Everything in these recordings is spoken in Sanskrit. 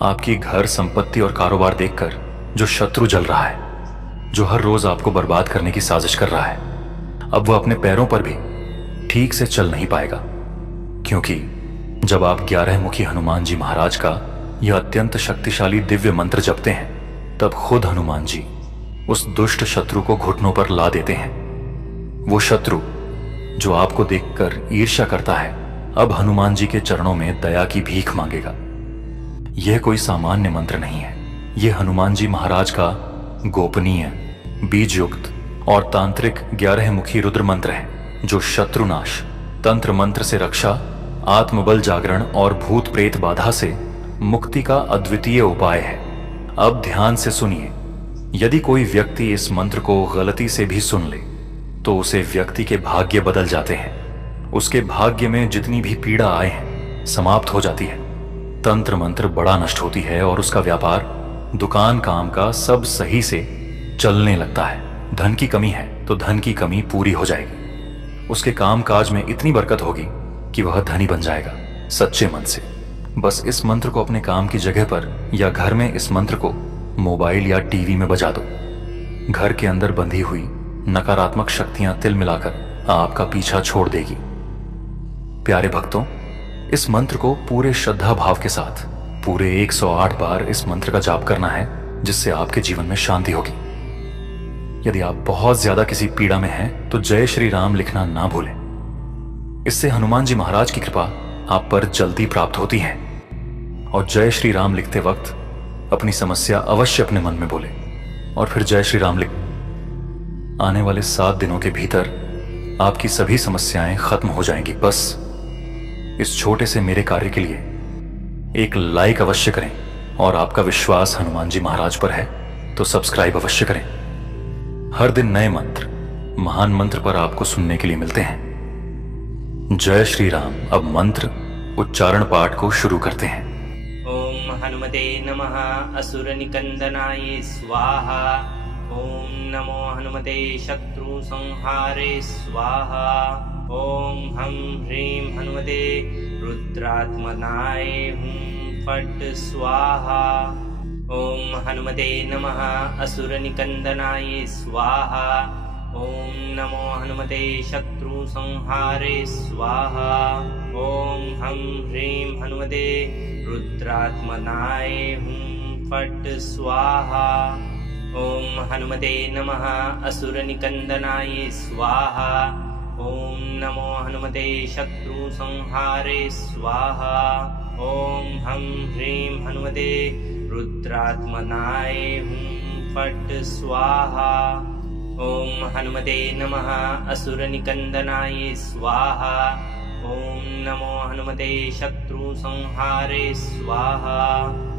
आपकी घर, संपत्ति और कारोबार देखकर जो शत्रु जल रहा है, जो हर रोज आपको बर्बाद करने की साजिश कर रहा है, अब वह अपने पैरों पर भी ठीक से चल नहीं पाएगा। क्योंकि जब आप 11 मुखी हनुमान जी महाराज का यह अत्यंत शक्तिशाली दिव्य मंत्र जपते हैं, तब खुद हनुमान जी उस दुष्ट शत्रु को घुटनों पर ला देते हैं। वो शत्रु जो आपको देखकर ईर्ष्या करता है, अब हनुमान जी के चरणों में दया की भीख मांगेगा। यह कोई सामान्य मंत्र नहीं है। यह हनुमान जी महाराज का गोपनीय, बीजयुक्त और तांत्रिक 11 मुखी रुद्र मंत्र है, जो शत्रुनाश, तंत्र मंत्र से रक्षा, आत्मबल जागरण और भूत प्रेत बाधा से मुक्ति का अद्वितीय उपाय है। अब ध्यान से सुनिए। यदि कोई व्यक्ति इस मंत्र को गलती से भी सुन ले, तो उसे व्यक्ति के भाग्य बदल जाते हैं। उसके भाग्य में जितनी भी पीड़ा आए हैं, समाप्त हो जाती है। तंत्र मंत्र बड़ा नष्ट होती है और उसका व्यापार, दुकान काम का सब सही से चलने लगता है। धन की कमी है तो धन की कमी पूरी हो जाएगी। उसके काम काज में इतनी बरकत होगी कि वह धनी बन जाएगा सच्चे मन से। बस इस मंत्र को अपने काम की जगह पर या घर में इस मंत्र को मोबाइल या टीवी में बजा दो। घर के अंदर बंधी हुई नकारात्मक शक्तियां तिल मिलाकर आपका पीछा छोड़ देगी। प्यारे भक्तों, इस मंत्र को पूरे श्रद्धा भाव के साथ पूरे 108 बार इस मंत्र का जाप करना है, जिससे आपके जीवन में शांति होगी। यदि आप बहुत ज्यादा किसी पीड़ा में हैं, तो जय श्री राम लिखना ना भूलें। इससे हनुमान जी महाराज की कृपा आप पर जल्दी प्राप्त होती है। और जय श्री राम लिखते वक्त अपनी समस्या अवश्य अपने मन में बोले और फिर जय श्री राम लिख। आने वाले 7 दिनों के भीतर आपकी सभी समस्याएं खत्म हो जाएंगी। बस इस छोटे से मेरे कार्य के लिए एक लाइक अवश्य करें, और आपका विश्वास हनुमान जी महाराज पर है तो सब्सक्राइब अवश्य करें। हर दिन नए मंत्र, महान मंत्र पर आपको सुनने के लिए मिलते हैं। जय श्री राम। अब मंत्र उच्चारण पाठ को शुरू करते हैं। ओम हनुमते नमः असुर निकंदनाय स्वाहा। ओम नमो हनुमते शत्रु संहारे स्वाहा। ओम हम ह्रीं हनुमते रुद्रात्मनाय हुं फट् स्वाहा। ओम हनुमते नमः असुर निकंदनाय स्वाहा। ओम नमो हनुमते शत्रु संहारे स्वाहा। ओम हम ह्रीं हनुमते रुद्रात्मनाय हुं फट् स्वाहा। ओम हनुमते नमः असुर निकंदनाय स्वाहा। ओम नमो हनुमते शत्रु संहारे स्वाहा। ओम हम ह्रीं हनुमते रुद्रात्मनाय हुं फट् स्वाहा। ओम हनुमते नमः असुर निकंदनाय स्वाहा। ओम नमो हनुमते शत्रु संहारे स्वाहा।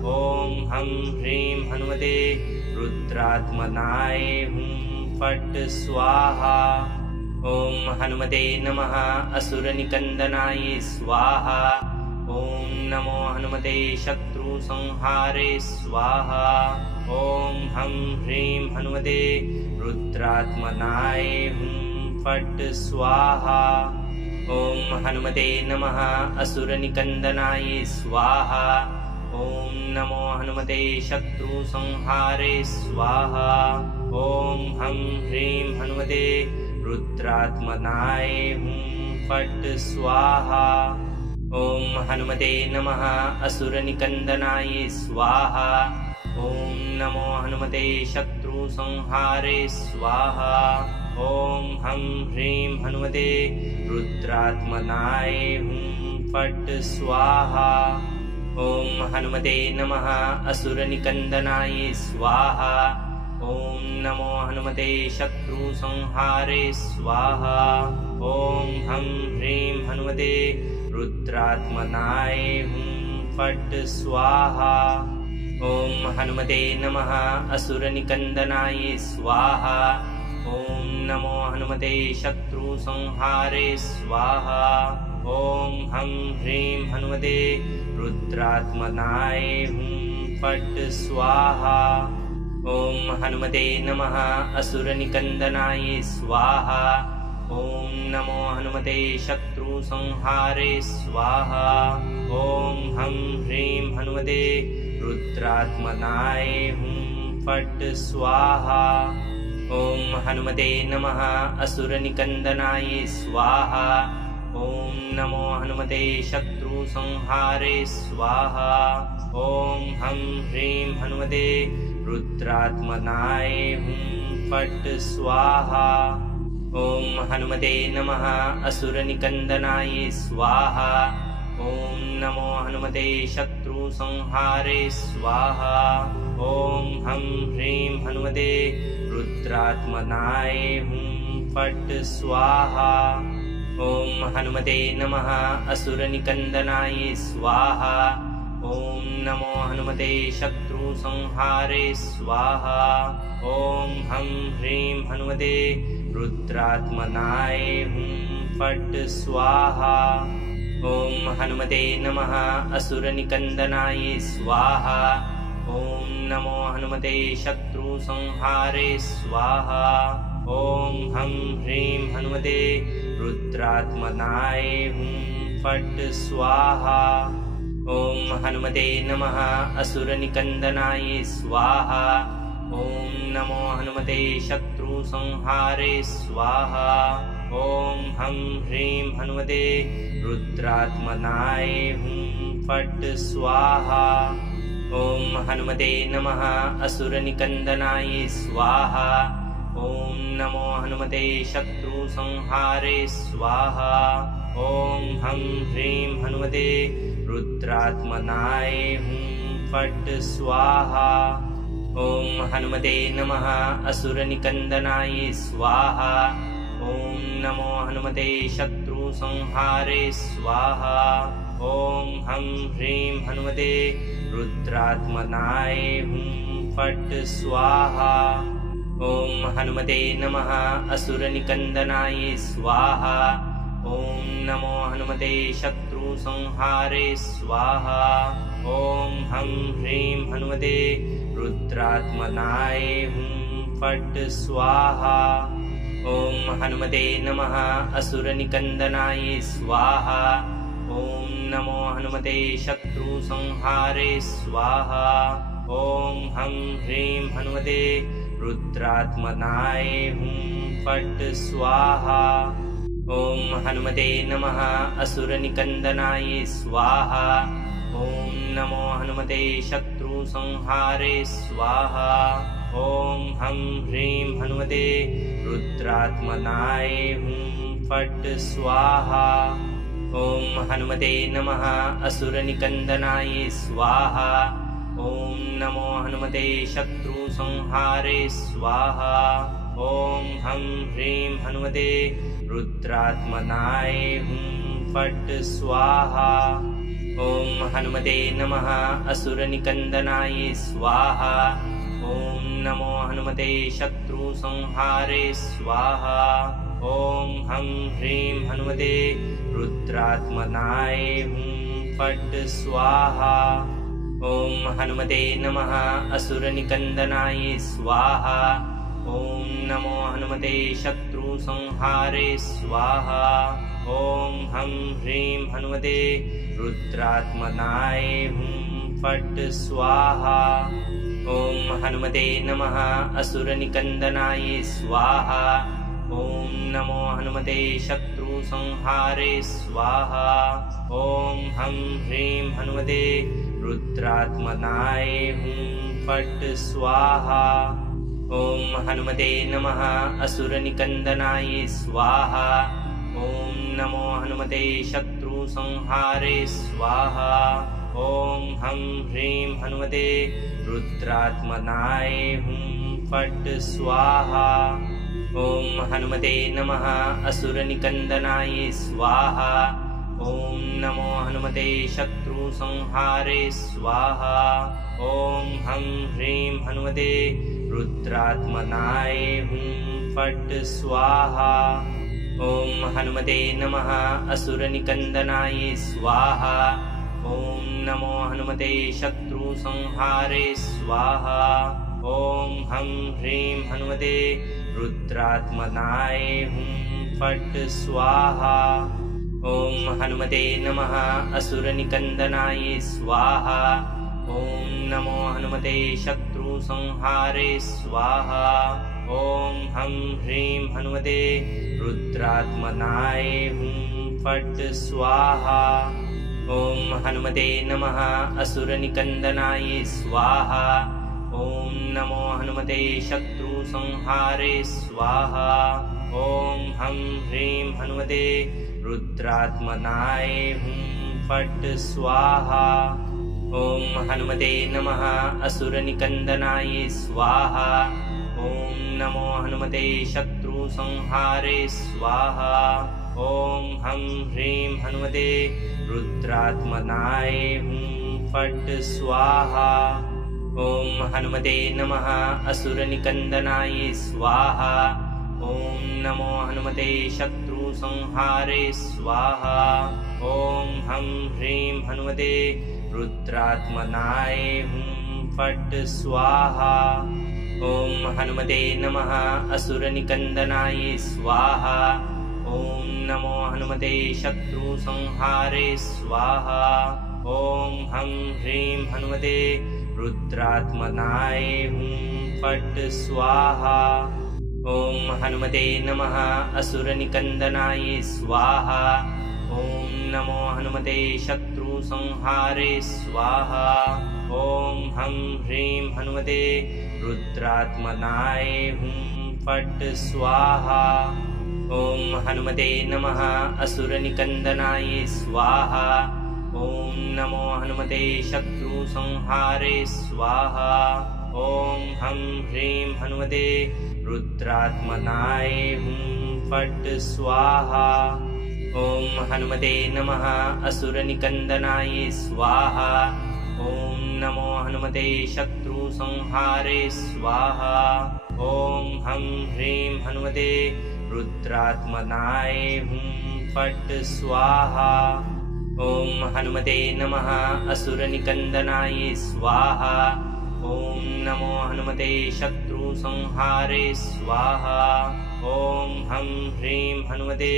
ओम हम ह्रीं हनुमते रुद्रात्मनाय हुं फट् स्वाहा। ओम हनुमते नमः असुर निकंदनाय स्वाहा। ओम नमो हनुमते शत्रु संहारे स्वाहा। ओम हम ह्रीं हनुमते रुद्रात्मनाय हुं फट् स्वाहा। ओम हनुमते नमः असुर निकंदनाय स्वाहा। ओम नमो हनुमते शत्रु संहारे स्वाहा। ओम हम ह्रीं हनुमते रुद्रात्मनाय हुं फट् स्वाहा। ओम हनुमते नमः असुर निकंदनाय स्वाहा। ओम नमो हनुमते शत्रु संहारे स्वाहा। ओम हम ह्रीं हनुमते रुद्रात्मनाय हुं फट् स्वाहा। ओम हनुमते नमः असुर निकंदनाय स्वाहा। ओम नमो हनुमते शत्रु संहारे स्वाहा। ओम हम ह्रीं हनुमते रुद्रात्मनाय हुं फट् स्वाहा। ओम हनुमते नमः असुर निकंदनाय स्वाहा। ओम नमो हनुमते शत्रु संहारे स्वाहा। ओम हम ह्रीं हनुमते रुद्रात्मनाय हुं फट् स्वाहा। ओम हनुमते नमः असुर निकंदनाय स्वाहा। ओम नमो हनुमते शत्रु संहारे स्वाहा। ओम हम ह्रीं हनुमते रुद्रात्मनाय हुं फट् स्वाहा। ॐ हनुमते नमः असुरनिकन्दनाय स्वाहा। ॐ नमो हनुमते शत्रुसंहारे स्वाहा। ॐ हं ह्रीं हनुमते रुद्रात्मनाय हुं फट् स्वाहा। ॐ हनुमते नमः असुरनिकन्दनाय स्वाहा। ॐ नमो हनुमते शत्रुसंहारे स्वाहा। ॐ हं ह्रीं हनुमते रुद्रात्मनाय हुं फट् स्वाहा। ॐ हनुमते नमः असुरनिकन्दनाय स्वाहा। ॐ नमो हनुमते शत्रुसंहारे स्वाहा। ॐ हं ह्रीं हनुमते रुद्रात्मनाय हुं फट् स्वाहा। ॐ हनुमते नमः असुरनिकन्दनाय स्वाहा। ॐ नमो हनुमते शत्रुसंहारे स्वाहा। ॐ हं ह्रीं हनुमते रुद्रात्मनाय हुं फट् स्वाहा। ॐ हनुमते नमः असुरनिकन्दनाय स्वाहा। ॐ नमो हनुमते शत्रुसंहारे स्वाहा। ॐ हं ह्रीं हनुमते रुद्रात्मनाय हुं फट् स्वाहा। ॐ हनुमते नमः असुरनिकन्दनाय स्वाहा। ॐ नमो हनुमते शत्रुसंहारे स्वाहा। ॐ हं ह्रीं हनुमते रुद्रात्मनाय हुं फट् स्वाहा। ॐ हनुमते नमः असुरनिकन्दनाय स्वाहा। ॐ नमो हनुमते शत्रुसंहारे स्वाहा। ॐ हं ह्रीं हनुमते रुद्रात्मनाय हुं फट् स्वाहा। ॐ हनुमते नमः असुरनिकन्दनाय स्वाहा। ॐ नमो हनुमते शत्रुसंहारे स्वाहा। ॐ हं ह्रीं हनुमते रुद्रात्मनाय हुं फट् स्वाहा। ॐ हनुमते नमः असुरनिकन्दनाय स्वाहा। ॐ नमो हनुमते शत्रुसंहारे स्वाहा। ॐ हं ह्रीं हनुमते रुद्रात्मनाय हुं फट् स्वाहा। ॐ हनुमते नमः असुरनिकन्दनाय स्वाहा। ॐ नमो हनुमते शत्रुसंहारे स्वाहा। ॐ हं ह्रीं हनुमते रुद्रात्मनाय हुं फट् स्वाहा। ॐ हनुमते नमः असुरनिकन्दनाय स्वाहा। ॐ नमो हनुमते शत्रुसंहारे स्वाहा। ॐ हं ह्रीं हनुमते रुद्रात्मनाय हुं फट् स्वाहा। ॐ हनुमते नमः असुरनिकन्दनाय स्वाहा। ॐ नमो हनुमते शत्रुसंहारे स्वाहा। ॐ हं ह्रीं हनुमते रुद्रात्मनाय हुं फट् स्वाहा। ॐ हनुमते नमः असुरनिकन्दनाय स्वाहा। ॐ नमो हनुमते शत्रुसंहारे स्वाहा। ॐ हं ह्रीं हनुमते रुद्रात्मनाय हुं फट् स्वाहा। ॐ हनुमते नमः असुरनिकन्दनाय स्वाहा। ॐ नमो हनुमते शत्रुसंहारे स्वाहा। ॐ हं ह्रीं हनुमते रुद्रात्मनाय हुं फट् स्वाहा। ॐ हनुमते नमः असुरनिकन्दनाय स्वाहा। ॐ नमो हनुमते शत्रुसंहारे स्वाहा। ॐ हं ह्रीं हनुमते रुद्रात्मनाय हुं फट् स्वाहा। ॐ हनुमते नमः असुरनिकन्दनाय स्वाहा। ॐ नमो हनुमते शत्रुसंहारे स्वाहा। ॐ हं ह्रीं हनुमते रुद्रात्मनाय हुं फट् स्वाहा। ॐ हनुमते नमः असुरनिकन्दनाय स्वाहा। ॐ नमो हनुमते शत्रुसंहारे स्वाहा। ॐ हं ह्रीं हनुमते रुद्रात्मनाय हुं फट् स्वाहा। ॐ हनुमते नमः असुरनिकन्दनाय स्वाहा। ॐ नमो हनुमते शत्रुसंहारे स्वाहा। ॐ हं ह्रीं हनुमते रुद्रात्मनाय हुं फट् स्वाहा। ॐ हनुमते नमः असुरनिकन्दनाय स्वाहा। ॐ नमो हनुमते शत्रुसंहारे स्वाहा। ॐ हं ह्रीं हनुमते रुद्रात्मनाय हुं फट् स्वाहा। ॐ हनुमते नमः असुरनिकन्दनाय स्वाहा। ॐ नमो हनुमते शत्रुसंहारे स्वाहा। ॐ हं ह्रीं हनुमते रुद्रात्मनाय हुं फट् स्वाहा। ॐ हनुमते नमः असुरनिकन्दनाय स्वाहा। ॐ नमो हनुमते शत्रुसंहारे स्वाहा। ॐ हं ह्रीं हनुमते रुद्रात्मनाय हुं फट् स्वाहा। ॐ हनुमते नमः असुरनिकन्दनाय स्वाहा। ॐ नमो हनुमते शत्रुसंहारे स्वाहा। ॐ हं ह्रीं हनुमते रुद्रात्मनाय हुं फट् स्वाहा। ॐ हनुमते नमः असुरनिकन्दनाय स्वाहा। ॐ नमो हनुमते शत्रुसंहारे स्वाहा। ॐ हं ह्रीं हनुमते रुद्रात्मनाय हुं फट् स्वाहा। ॐ हनुमते नमः असुरनिकन्दनाय स्वाहा। ॐ नमो हनुमते शत्रुसंहारे स्वाहा। ॐ हं ह्रीं हनुमते रुद्रात्मनाय हुं फट् स्वाहा। ॐ हनुमते नमः असुरनिकन्दनाय स्वाहा। ॐ नमो हनुमते शत्रुसंहारे स्वाहा। ॐ हं ह्रीं हनुमते रुद्रात्मनाय हुं फट् स्वाहा। ॐ हनुमते नमः असुरनिकन्दनाय स्वाहा। ॐ नमो हनुमते शत्रुसंहारे स्वाहा। ॐ हं ह्रीं हनुमते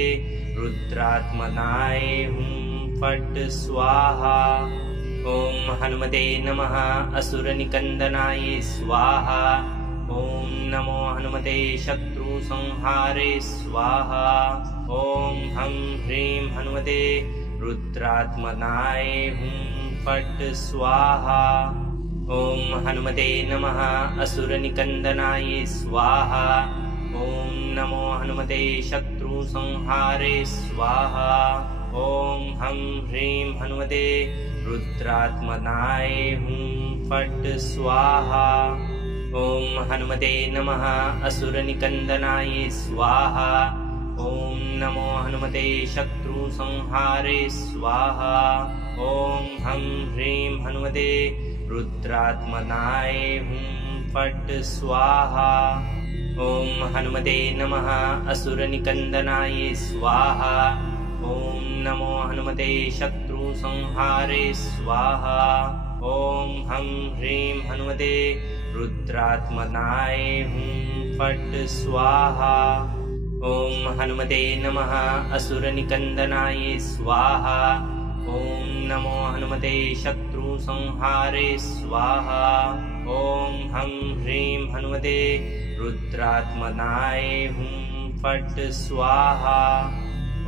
रुद्रात्मनाय हुं फट् स्वाहा। ॐ हनुमते नमः असुरनिकन्दनाय स्वाहा। ॐ नमो हनुमते शत्रुसंहारे स्वाहा। ॐ हं ह्रीं हनुमते रुद्रात्मनाय हुं फट् स्वाहा। ॐ हनुमते नमः असुरनिकन्दनाय स्वाहा। ॐ नमो हनुमते शत्रुसंहारे स्वाहा। ॐ हं ह्रीं हनुमते रुद्रात्मनाय हुं फट् स्वाहा। ॐ हनुमते नमः असुरनिकन्दनाय स्वाहा। ॐ नमो हनुमते शत्रुसंहारे स्वाहा। ॐ हं ह्रीं हनुमते रुद्रात्मनाय हुं फट् स्वाहा। ॐ हनुमते नमः असुरनिकन्दनाय स्वाहा। ॐ नमो हनुमते शत्रुसंहारे स्वाहा। ॐ हं ह्रीं हनुमते रुद्रात्मनाय हुं फट् स्वाहा। ॐ हनुमते नमः असुरनिकन्दनाय स्वाहा। ॐ नमो हनुमते शत्रुसंहारे स्वाहा। ॐ हं ह्रीं हनुमते रुद्रात्मनाय हुं फट् स्वाहा।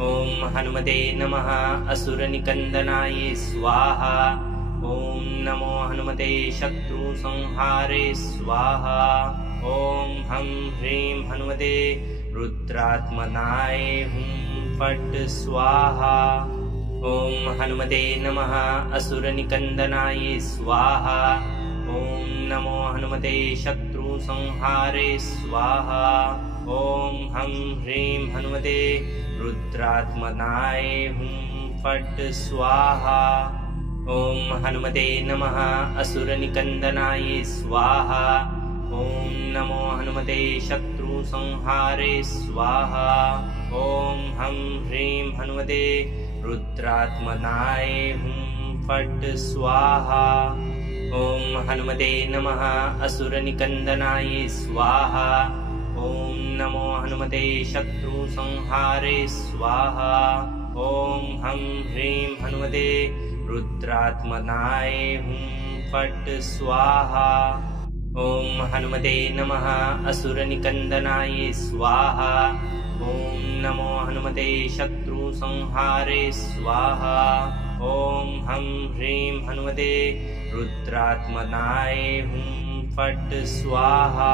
ॐ हनुमते नमः असुरनिकन्दनाय स्वाहा। ॐ नमो हनुमते शत्रुसंहारे स्वाहा। ॐ हं ह्रीं हनुमते रुद्रात्मनाय हुं फट् स्वाहा। ॐ हनुमते नमः असुरनिकन्दनाय स्वाहा। ॐ नमो हनुमते शत्रुसंहारे स्वाहा। ॐ हं ह्रीं हनुमते रुद्रात्मनाय हुं फट् स्वाहा। ॐ हनुमते नमः असुरनिकन्दनाय स्वाहा। ॐ नमो हनुमते शत्रुसंहारे स्वाहा। ॐ हं ह्रीं हनुमते रुद्रात्मनाय हुं फट् स्वाहा। ॐ हनुमते नमः असुरनिकन्दनाय स्वाहा। ॐ नमो हनुमते शत्रुसंहारे स्वाहा। ॐ हं ह्रीं हनुमते रुद्रात्मनाय हुं फट् स्वाहा। ॐ हनुमते नमः असुरनिकन्दनाय स्वाहा। ॐ नमो हनुमते शत्रुसंहारे स्वाहा। ॐ हं ह्रीं हनुमते रुद्रात्मनाय हुं फट् स्वाहा।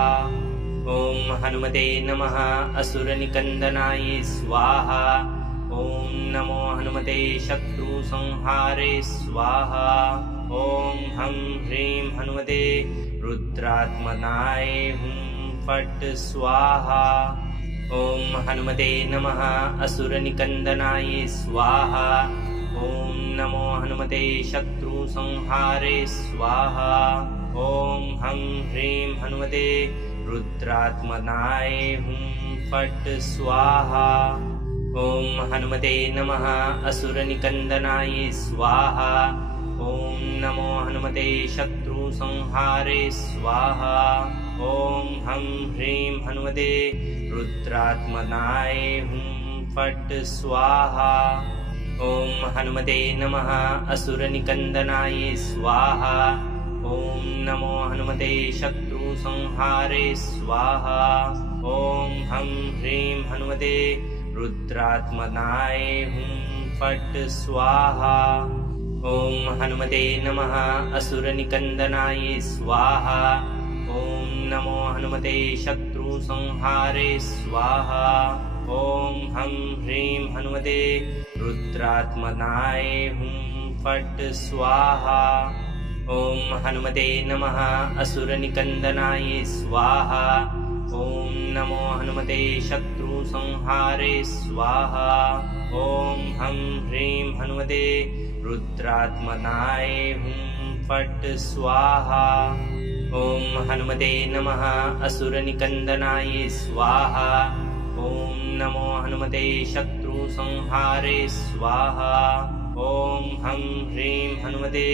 ॐ हनुमते नमः असुरनिकन्दनाय स्वाहा। ॐ नमो हनुमते शत्रुसंहारे स्वाहा। ॐ हं ह्रीं हनुमते रुद्रात्मनाय हुं फट् स्वाहा। ॐ हनुमते नमः असुरनिकन्दनाय स्वाहा। ॐ नमो हनुमते शत्रुसंहारे स्वाहा। ॐ हं ह्रीं हनुमते रुद्रात्मनाय हुं फट् स्वाहा। ॐ हनुमते नमः असुरनिकन्दनाय स्वाहा। ॐ नमो हनुमते शत्रुसंहारे स्वाहा। ॐ हं ह्रीं हनुमते रुद्रात्मनाय हुं फट् स्वाहा। ॐ हनुमते नमः असुरनिकन्दनाय स्वाहा। ॐ नमो हनुमते शत्रुसंहारे स्वाहा। ॐ हं ह्रीं हनुमते रुद्रात्मनाय हुं फट् स्वाहा। ॐ हनुमते नमः असुरनिकन्दनाय स्वाहा। ॐ नमो हनुमते शत्रुसंहारे स्वाहा। ॐ हं ह्रीं हनुमते रुद्रात्मनाय हुं फट् स्वाहा। ॐ हनुमते नमः असुरनिकन्दनाय स्वाहा। ॐ नमो हनुमते शत्रुसंहारे स्वाहा। ॐ हं ह्रीं हनुमते रुद्रात्मनाय हुं फट् स्वाहा। ॐ हनुमते नमः असुरनिकन्दनाय स्वाहा। ॐ नमो हनुमते शत्रुसंहारे स्वाहा। ॐ हं ह्रीं हनुमते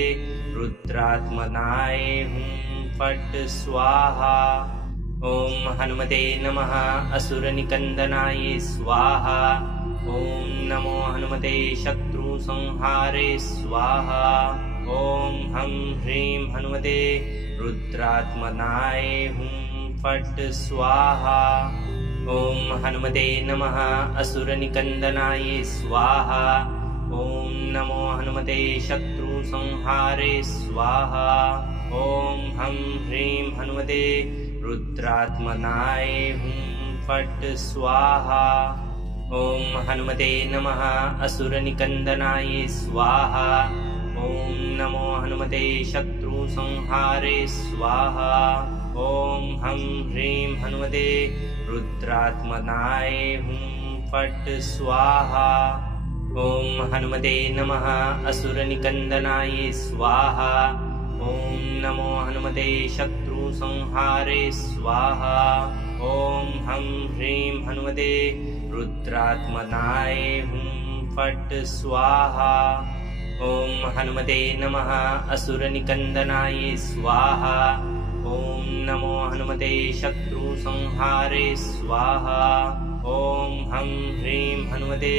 रुद्रात्मनाय हुं फट् स्वाहा। ॐ हनुमते नमः असुरनिकन्दनाय स्वाहा। ॐ नमो हनुमते शत्रुसंहारे स्वाहा। ॐ हं ह्रीं हनुमते रुद्रात्मनाय हुं फट् स्वाहा। ॐ हनुमते नमः असुरनिकन्दनाय स्वाहा। ॐ नमो हनुमते शत्रुसंहारे स्वाहा। ॐ हं ह्रीं हनुमते रुद्रात्मनाय हुं फट् स्वाहा। ॐ हनुमते नमः असुरनिकन्दनाय स्वाहा। ॐ नमो हनुमते शत्रुसंहारे स्वाहा। ॐ हं ह्रीं हनुमते रुद्रात्मनाय हुं फट् स्वाहा। ॐ हनुमते नमः असुरनिकन्दनाय स्वाहा। ॐ नमो हनुमते शत्रुसंहारे स्वाहा। ॐ हं ह्रीं हनुमते रुद्रात्मनाय हुं फट् स्वाहा। ॐ हनुमते नमः असुरनिकन्दनाय स्वाहा। ॐ नमो हनुमते शत्रुसंहारे स्वाहा। ॐ हं ह्रीं हनुमते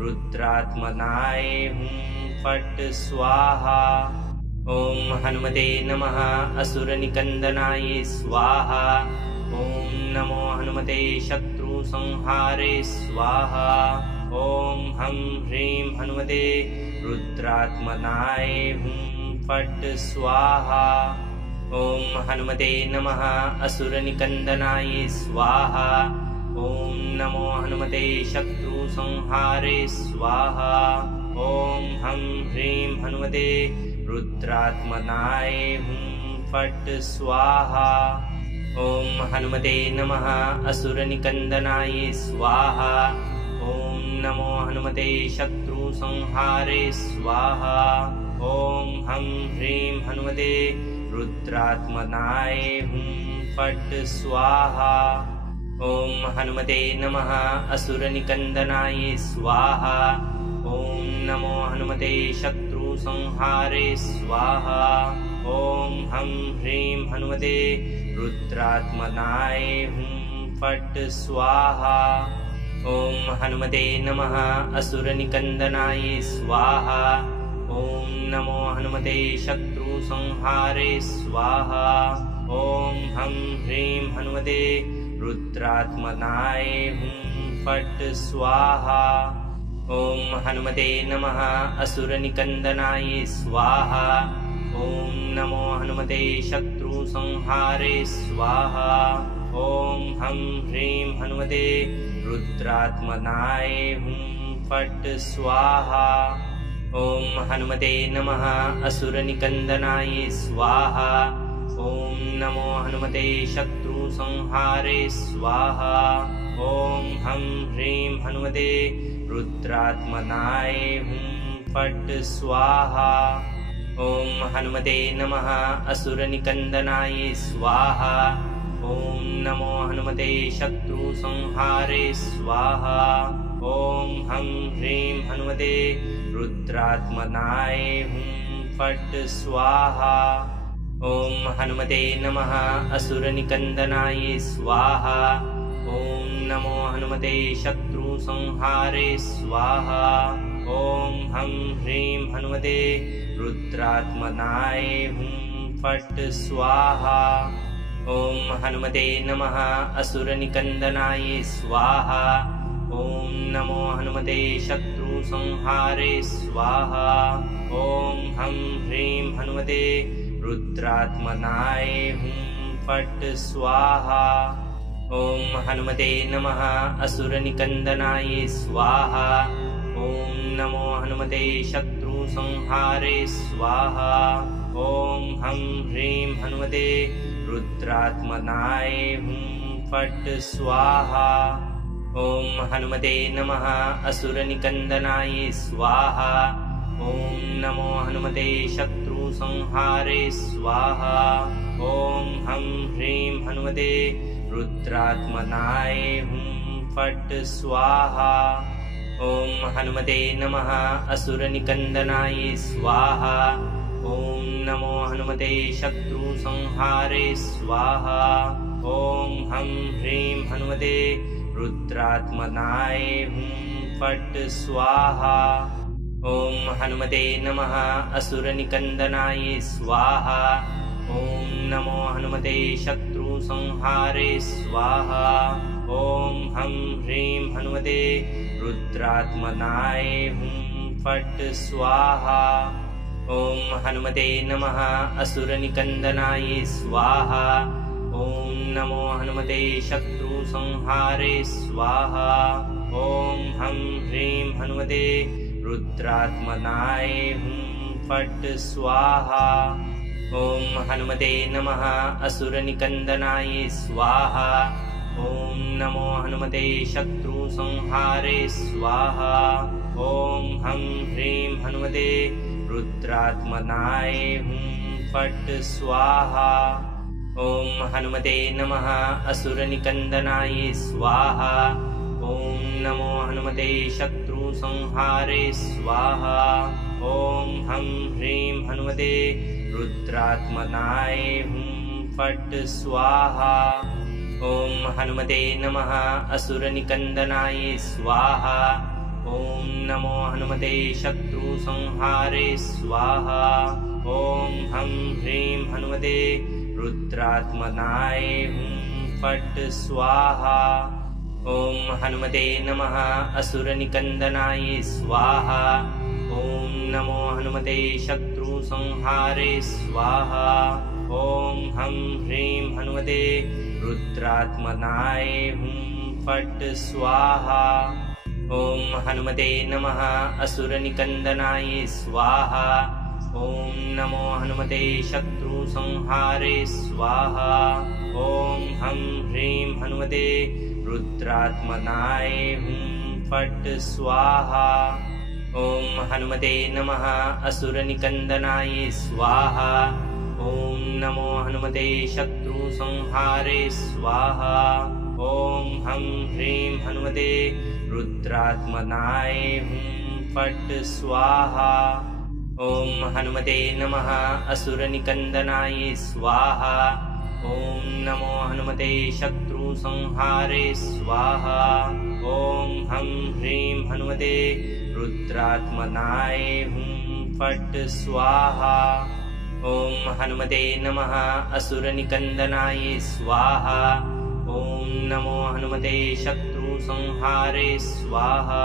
रुद्रात्मनाय हुं फट् स्वाहा। ॐ हनुमते नमः असुरनिकन्दनाय स्वाहा। ॐ नमो हनुमते शत्रुसंहारे स्वाहा। ॐ हं ह्रीं हनुमते रुद्रात्मनाय हुं फट् स्वाहा। ॐ हनुमते नमः असुरनिकन्दनाय स्वाहा। ॐ नमो हनुमते शत्रुसंहारे स्वाहा। ॐ हं ह्रीं हनुमते रुद्रात्मनाय हुं फट् स्वाहा। ॐ हनुमते नमः असुरनिकन्दनाय स्वाहा। ॐ नमो हनुमते शत्रुसंहारे स्वाहा। ॐ हं ह्रीं हनुमते रुद्रात्मनाय हुं फट् स्वाहा। ॐ हनुमते नमः असुरनिकन्दनाय स्वाहा। ॐ नमो हनुमते शत्रुसंहारे स्वाहा। ॐ हं ह्रीं हनुमते रुद्रात्मनाय हुं फट् स्वाहा। ॐ हनुमते नमः असुरनिकन्दनाय स्वाहा। ॐ नमो हनुमते शत्रुसंहारे स्वाहा। ॐ हं ह्रीं हनुमते रुद्रात्मनाय हुं फट् स्वाहा। ॐ हनुमते नमः असुरनिकन्दनाय स्वाहा। ॐ नमो हनुमते शत्रुसंहारे स्वाहा। ॐ हं ह्रीं हनुमते रुद्रात्मनाय हुं फट् स्वाहा। ॐ हनुमते नमः असुरनिकन्दनाय स्वाहा। ॐ नमो हनुमते शत्रुसंहारे स्वाहा। ॐ हं ह्रीं हनुमते रुद्रात्मनाय हुं फट् स्वाहा। ॐ हनुमते नमः असुरनिकन्दनाय स्वाहा। ॐ नमो हनुमते शत्रुसंहारे स्वाहा। ॐ हं ह्रीं हनुमते रुद्रात्मनाय हुं फट् स्वाहा। ॐ हनुमते नमः असुरनिकन्दनाय स्वाहा। ॐ नमो हनुमते शत्रुसंहारे स्वाहा। ॐ हं ह्रीं हनुमते रुद्रात्मनाय हुं फट् स्वाहा। ॐ हनुमते नमः असुरनिकन्दनाय स्वाहा। ॐ नमो हनुमते शत्रुसंहारे स्वाहा। ॐ हं ह्रीं हनुमते रुद्रात्मनाय हुं फट् स्वाहा। ॐ हनुमते नमः असुरनिकन्दनाय स्वाहा। ॐ नमो हनुमते शत्रुसंहारे स्वाहा। ॐ हं ह्रीं हनुमते रुद्रात्मनाय हुं फट् स्वाहा। ॐ हनुमते नमः असुरनिकन्दनाय स्वाहा। ॐ नमो हनुमते शत्रुसंहारे स्वाहा। ॐ हं ह्रीं हनुमते रुद्रात्मनाय हुं फट् स्वाहा। ॐ हनुमते नमः असुरनिकन्दनाय स्वाहा। ॐ नमो हनुमते शत्रुसंहारे स्वाहा। ॐ हं ह्रीं हनुमते रुद्रात्मनाय हुं फट् स्वाहा। ॐ हनुमते नमः असुरनिकन्दनाय स्वाहा। ॐ नमो हनुमते शत्रुसंहारे स्वाहा। ॐ हं ह्रीं हनुमते रुद्रात्मनाय हुं फट् स्वाहा। ॐ हनुमते नमः असुरनिकन्दनाय स्वाहा। ॐ नमो हनुमते शत्रुसंहारे स्वाहा। ॐ हं ह्रीं हनुमते रुद्रात्मनाय हुं फट् स्वाहा। ॐ हनुमते नमः असुरनिकन्दनाय स्वाहा। ॐ नमो हनुमते शत्रुसंहारे स्वाहा। ॐ हं ह्रीं हनुमते रुद्रात्मनाय हुं फट् स्वाहा। ॐ हनुमते नमः असुरनिकन्दनाय स्वाहा। ॐ नमो हनुमते शत्रुसंहारे स्वाहा। ॐ हं ह्रीं हनुमते रुद्रात्मनाय हुं फट् स्वाहा। ॐ हनुमते नमः असुरनिकन्दनाय स्वाहा। ॐ नमो हनुमते शत्रुसंहारे स्वाहा। ॐ हं ह्रीं हनुमते रुद्रात्मनाय हुं फट् स्वाहा। ॐ हनुमते नमः असुरनिकन्दनाय स्वाहा। ॐ नमो हनुमते शत्रुसंहारे स्वाहा। ॐ हं ह्रीं हनुमते रुद्रात्मनाय हुं फट् स्वाहा। ॐ हनुमते नमः असुरनिकन्दनाय स्वाहा। ॐ नमो हनुमते शत्रुसंहारे स्वाहा। ॐ हं ह्रीं हनुमते रुद्रात्मनाय हुं फट् स्वाहा। ॐ हनुमते नमः असुरनिकन्दनाय स्वाहा। ॐ नमो हनुमते शत्रुसंहारे स्वाहा। ॐ हं ह्रीं हनुमते रुद्रात्मनाय हुं फट् स्वाहा। ॐ हनुमते नमः असुरनिकन्दनाय स्वाहा। ॐ नमो हनुमते शत्रुसंहारे स्वाहा। ॐ हं ह्रीं हनुमते रुद्रात्मनाय हुं फट् स्वाहा। ॐ हनुमते नमः असुरनिकन्दनाय स्वाहा। ॐ नमो हनुमते शत्रुसंहारे स्वाहा।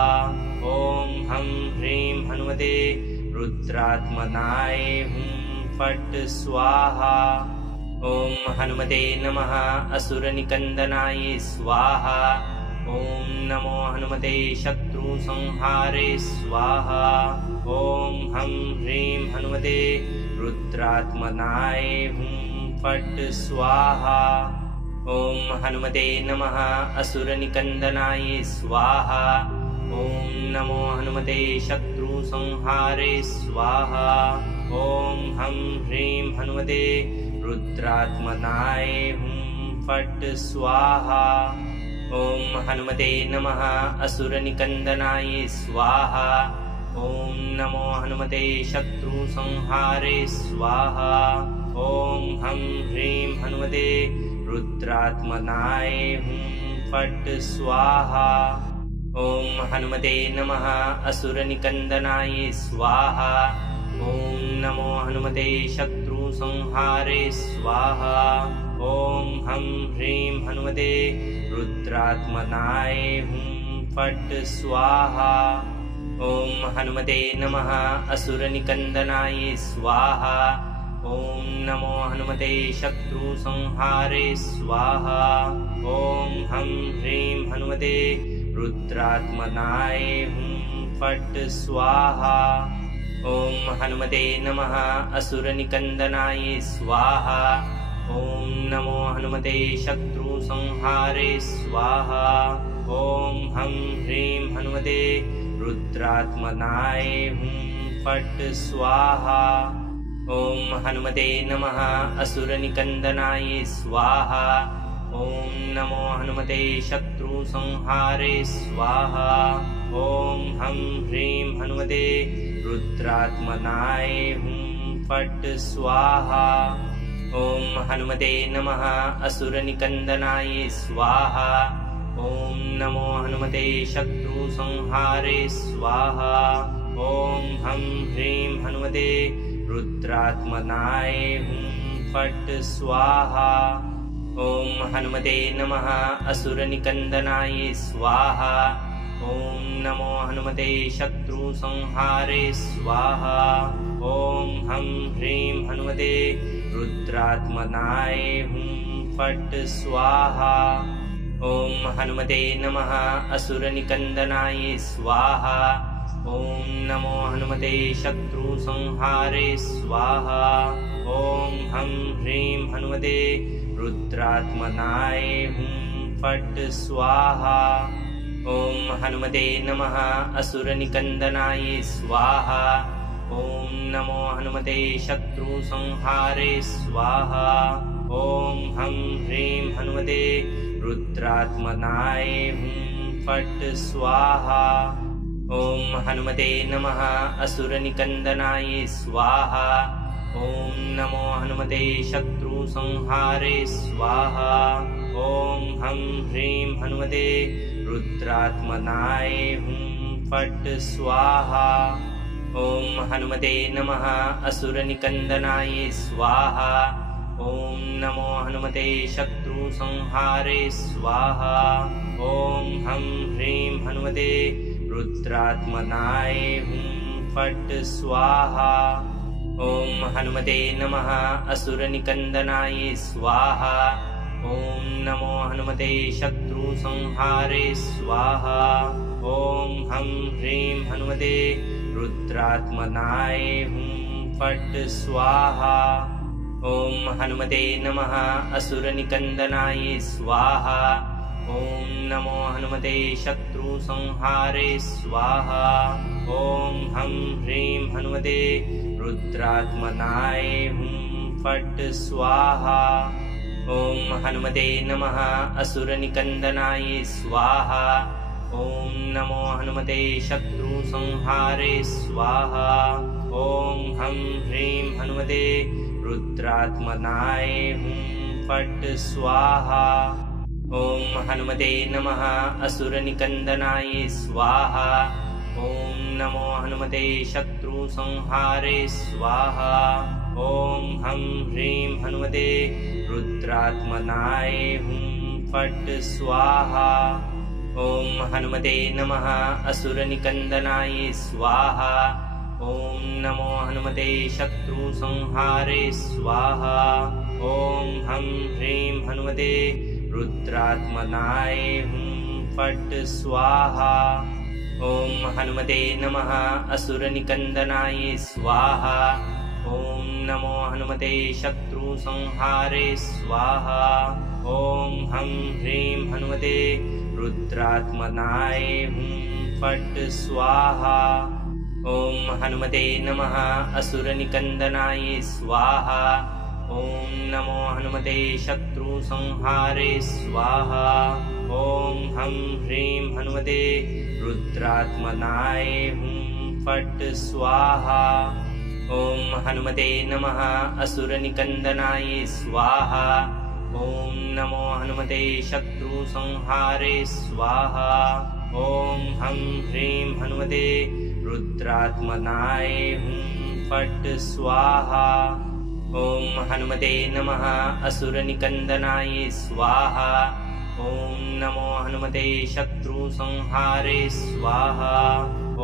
ॐ हं ह्रीं हनुमते रुद्रात्मनाय हुं फट् स्वाहा। ॐ हनुमते नमः असुरनिकन्दनाय स्वाहा। ॐ नमो हनुमते शत्रुसंहारे स्वाहा। ॐ हं ह्रीं हनुमते रुद्रात्मनाय हुं फट् स्वाहा। ॐ हनुमते नमः असुरनिकन्दनाय स्वाहा। ॐ नमो हनुमते शत्रुसंहारे स्वाहा। ॐ हं ह्रीं हनुमते रुद्रात्मनाय हुं फट् स्वाहा। ॐ हनुमते नमः असुरनिकन्दनाय स्वाहा। ॐ नमो हनुमते शत्रुसंहारे स्वाहा। ॐ हं ह्रीं हनुमते रुद्रात्मनाय हुं फट् स्वाहा। ॐ हनुमते नमः असुरनिकन्दनाय स्वाहा। ॐ नमो हनुमते शत्रुसंहारे स्वाहा। ॐ हं ह्रीं हनुमते रुद्रात्मनाय हुं फट् स्वाहा। ॐ हनुमते नमः असुरनिकन्दनाय स्वाहा। ॐ नमो हनुमते शत्रुसंहारे स्वाहा। ॐ हं ह्रीं हनुमते रुद्रात्मनाय हुं फट् स्वाहा। ॐ हनुमते नमः असुरनिकन्दनाय स्वाहा। ॐ नमो हनुमते शत्रुसंहारे स्वाहा। ॐ हं ह्रीं हनुमते रुद्रात्मनाय हुं फट् स्वाहा। ॐ हनुमते नमः असुरनिकन्दनाय स्वाहा। ॐ नमो हनुमते शत्रुसंहारे स्वाहा। ॐ हं ह्रीं हनुमते रुद्रात्मनाय हुं फट् स्वाहा। ॐ हनुमते नमः असुरनिकन्दनाय स्वाहा। ॐ नमो हनुमते शत्रुसंहारे स्वाहा। ॐ हं ह्रीं हनुमते रुद्रात्मनाय हुं फट् स्वाहा। ॐ हनुमते नमः असुरनिकन्दनाय स्वाहा। ॐ नमो हनुमते शत्रुसंहारे स्वाहा। ॐ हं ह्रीं हनुमते रुद्रात्मनाय हुं फट् स्वाहा। ॐ हनुमते नमः असुरनिकन्दनाय स्वाहा। ॐ नमो हनुमते शत्रुसंहारे स्वाहा। ॐ हं ह्रीं हनुमते रुद्रात्मनाय हुं फट् स्वाहा। ॐ हनुमते नमः असुरनिकन्दनाय स्वाहा। ॐ नमो हनुमते शत्रुसंहारे स्वाहा। ॐ हं ह्रीं हनुमते रुद्रात्मनाय हुं फट् स्वाहा। ॐ हनुमते नमः असुरनिकन्दनाय स्वाहा। ॐ नमो हनुमते शत्रुसंहारे स्वाहा। ॐ हं ह्रीं हनुमते रुद्रात्मनाय हुं फट् स्वाहा। ॐ हनुमते नमः असुरनिकन्दनाय स्वाहा। ॐ नमो हनुमते शत्रुसंहारे स्वाहा। ॐ हं ह्रीं हनुमते रुद्रात्मनाय हुं फट् स्वाहा। ॐ हनुमते नमः असुरनिकन्दनाय स्वाहा। ॐ नमो हनुमते शत्रुसंहारे स्वाहा। ॐ हं ह्रीं हनुमते रुद्रात्मनाय हुं फट् स्वाहा। ॐ हनुमते नमः असुरनिकन्दनाय स्वाहा। ॐ नमो हनुमते शत्रुसंहारे स्वाहा। ॐ हं ह्रीं हनुमते रुद्रात्मनाय हुं फट् स्वाहा। ॐ हनुमते नमः असुरनिकन्दनाय स्वाहा। ॐ नमो हनुमते शत्रुसंहारे स्वाहा। ॐ हं ह्रीं हनुमते रुद्रात्मनाय हुं फट् स्वाहा। ॐ हनुमते नमः असुरनिकन्दनाय स्वाहा। ॐ नमो हनुमते शत्रुसंहारे शत्रुसंहारे स्वाहा। ॐ हं ह्रीं हनुमते रुद्रात्मनाय हुं फट् स्वाहा। ॐ हनुमते नमः असुरनिकन्दनाय स्वाहा। ॐ नमो हनुमते शत्रुसंहारे स्वाहा। ॐ हं ह्रीं हनुमते रुद्रात्मनाय हुं फट् स्वाहा। ॐ हनुमते नमः असुरनिकन्दनाय स्वाहा। ॐ नमो हनुमते शत्रुसंहारे स्वाहा। ॐ हं ह्रीं हनुमते रुद्रात्मनाय हुं फट् स्वाहा। ॐ हनुमते नमः असुरनिकन्दनाय स्वाहा। ॐ नमो हनुमते शत्रुसंहारे स्वाहा। ॐ हं ह्रीं हनुमते रुद्रात्मनाय हुं फट् स्वाहा। ॐ हनुमते नमः असुरनिकन्दनाय स्वाहा। ॐ नमो हनुमते शत्रुसंहारे स्वाहा। ॐ हं ह्रीं हनुमते रुद्रात्मनाय हुं फट् स्वाहा। ॐ हनुमते नमः असुरनिकन्दनाय स्वाहा। ॐ नमो हनुमते शत्रुसंहारे स्वाहा।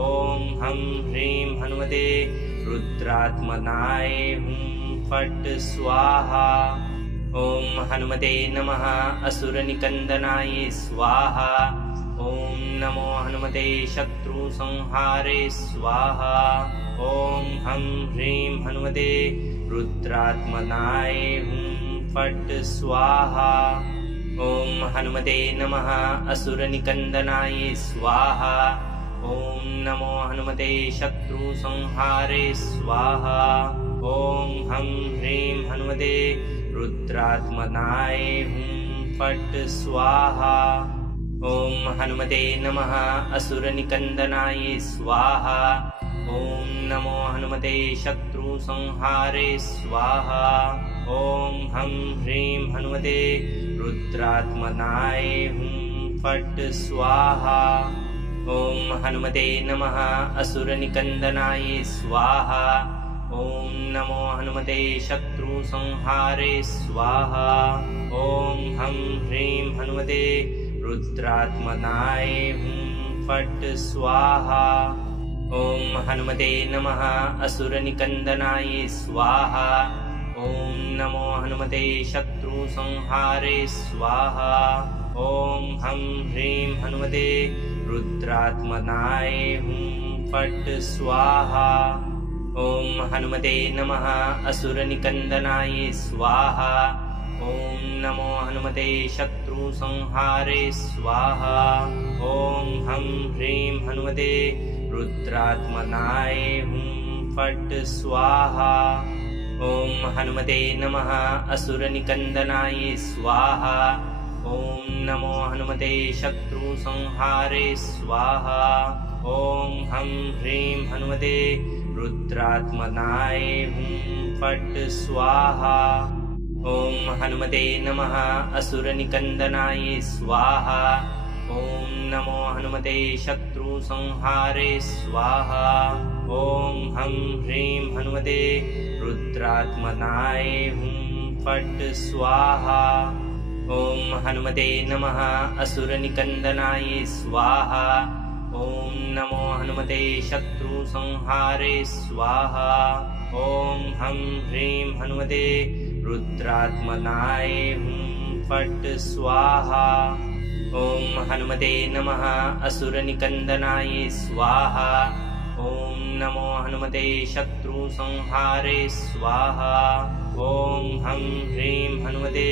ॐ हं ह्रीं हनुमते रुद्रात्मनाय हुं फट् स्वाहा। ॐ हनुमते नमः असुरनिकन्दनाय स्वाहा। ॐ नमो हनुमते शत्रुसंहारे स्वाहा। ॐ हं ह्रीं हनुमते रुद्रात्मनाय हुं फट् स्वाहा। ॐ हनुमते नमः असुरनिकन्दनाय स्वाहा। ॐ नमो हनुमते शत्रुसंहारे स्वाहा। ॐ हं ह्रीं हनुमते रुद्रात्मनाय हुं फट् स्वाहा। ॐ हनुमते नमः असुरनिकन्दनाय स्वाहा। ॐ नमो हनुमते शत्रुसंहारे स्वाहा। ॐ हं ह्रीं हनुमते रुद्रात्मनाय हुं फट् स्वाहा। ॐ हनुमते नमः असुरनिकन्दनाय स्वाहा। ॐ नमो हनुमते शत्रुसंहारे स्वाहा। ॐ हं ह्रीं हनुमते रुद्रात्मनाय हुं फट् स्वाहा। ॐ हनुमते नमः असुरनिकन्दनाय स्वाहा। ॐ नमो हनुमते शत्रुसंहारे स्वाहा। ॐ हं ह्रीं हनुमते रुद्रात्मनाय हुं फट् स्वाहा। ॐ हनुमते नमः असुरनिकन्दनाय स्वाहा। ॐ नमो हनुमते शत्रुसंहारे स्वाहा। ॐ हं ह्रीं हनुमते रुद्रात्मनाय हुं फट् स्वाहा। ॐ हनुमते नमः असुरनिकन्दनाय स्वाहा। ॐ नमो हनुमते शत्रुसंहारे स्वाहा। ॐ हं ह्रीं हनुमते रुद्रात्मनाय हुं फट् स्वाहा। ॐ हनुमते नमः असुरनिकन्दनाय स्वाहा। ॐ नमो हनुमते शत्रुसंहारे स्वाहा। ॐ हं ह्रीं हनुमते रुद्रात्मनाय हुं फट् स्वाहा। ॐ हनुमते नमः असुरनिकन्दनाय स्वाहा। ॐ नमो हनुमते शत्रुसंहारे स्वाहा। ॐ हं ह्रीं हनुमते रुद्रात्मनाय हुं फट् स्वाहा। ॐ हनुमते नमः असुरनिकन्दनाय स्वाहा। ॐ नमो हनुमते शत्रुसंहारे स्वाहा। ॐ हं ह्रीं हनुमते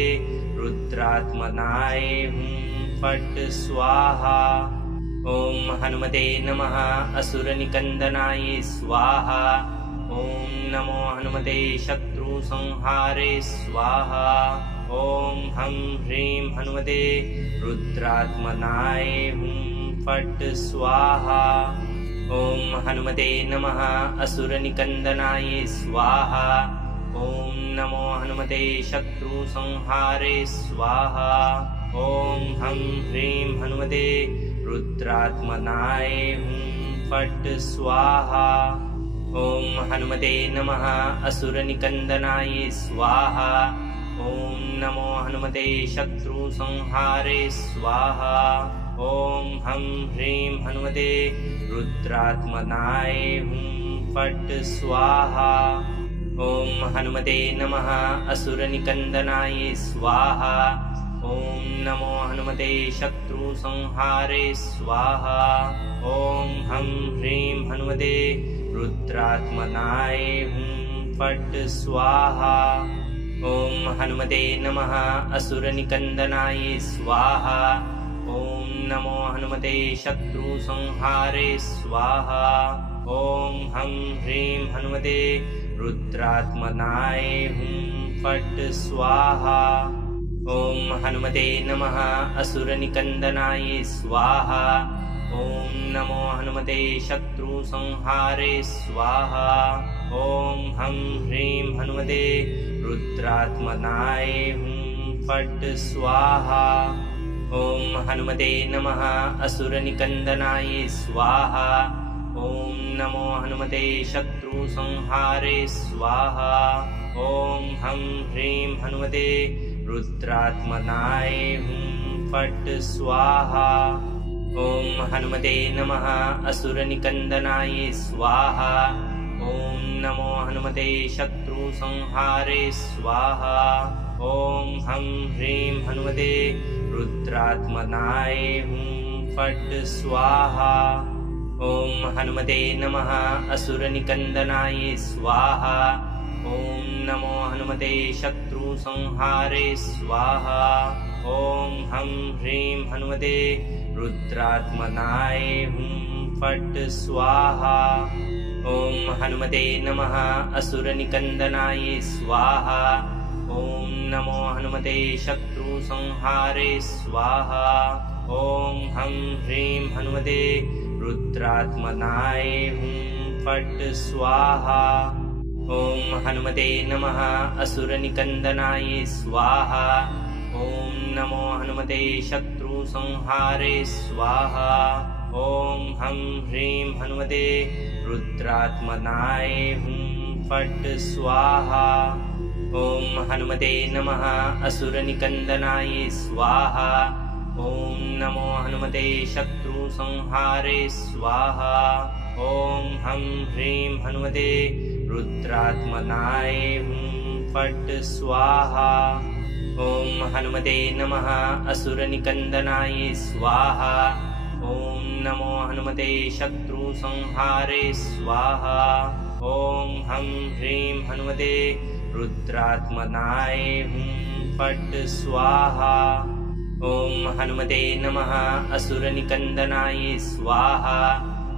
रुद्रात्मनाय हुं फट् स्वाहा। ॐ हनुमते नमः असुरनिकन्दनाय स्वाहा। ॐ नमो हनुमते शत्रुसंहारे स्वाहा। ॐ हं ह्रीं हनुमते रुद्रात्मनाय हुं फट् स्वाहा। ॐ हनुमते नमः असुरनिकन्दनाय स्वाहा। ॐ नमो हनुमते शत्रुसंहारे स्वाहा। ॐ हं ह्रीं हनुमते रुद्रात्मनाय हुं फट् स्वाहा। ॐ हनुमते नमः असुरनिकन्दनाय स्वाहा ॐ नमो हनुमते शत्रुसंहारे स्वाहा ॐ हं ह्रीं हनुमते रुद्रात्मनाय हुं फट् स्वाहा ॐ हनुमते नमः असुरनिकन्दनाय स्वाहा ॐ नमो हनुमते शत्रुसंहारे स्वाहा ॐ हं ह्रीं हनुमते रुद्रात्मनाय हुं फट् स्वाहा ॐ हनुमते नमः असुरनिकन्दनाय स्वाहा ॐ नमो हनुमते शत्रुसंहारे स्वाहा ॐ हं ह्रीं हनुमते रुद्रात्मनाय हुं फट् स्वाहा ॐ हनुमते नमः असुरनिकन्दनाय स्वाहा ॐ नमो हनुमते शत्रुसंहारे स्वाहा ॐ हं ह्रीं हनुमते रुद्रात्मनाय हुं फट् स्वाहा ॐ हनुमते नमः असुरनिकन्दनाय स्वाहा ॐ नमो हनुमते शत्रुसंहारे स्वाहा ॐ हं ह्रीं हनुमते रुद्रात्मनाय हुं फट् स्वाहा ॐ हनुमते नमः असुरनिकन्दनाय स्वाहा ॐ नमो हनुमते शत्रुसंहारे स्वाहा ॐ हं ह्रीं हनुमते रुद्रात्मनाय हुं फट् स्वाहा ॐ हनुमते नमः असुरनिकन्दनाय स्वाहा ॐ नमो हनुमते शत्रुसंहारे स्वाहा ॐ हं ह्रीं हनुमते रुद्रात्मनाय हुं फट् स्वाहा ॐ हनुमते नमः असुरनिकन्दनाय स्वाहा ॐ नमो हनुमते शत्रुसंहारे स्वाहा ॐ हं ह्रीं हनुमते रुद्रात्मनाय हुं फट् स्वाहा ॐ हनुमते नमः असुरनिकन्दनाय स्वाहा ॐ नमो हनुमते शत्रुसंहारे स्वाहा ॐ हं ह्रीं हनुमते रुद्रात्मनाय हुं फट् स्वाहा ॐ हनुमते नमः असुरनिकन्दनाय स्वाहा ॐ नमो हनुमते शत्रुसंहारे स्वाहा ॐ हं ह्रीं हनुमते रुद्रात्मनाय हुं फट् स्वाहा ॐ हनुमते नमः असुरनिकन्दनाय स्वाहा ॐ नमो हनुमते शत्रुसंहारे स्वाहा ॐ हं ह्रीं हनुमते रुद्रात्मनाय हुं फट् स्वाहा ॐ हनुमते नमः असुरनिकन्दनाय स्वाहा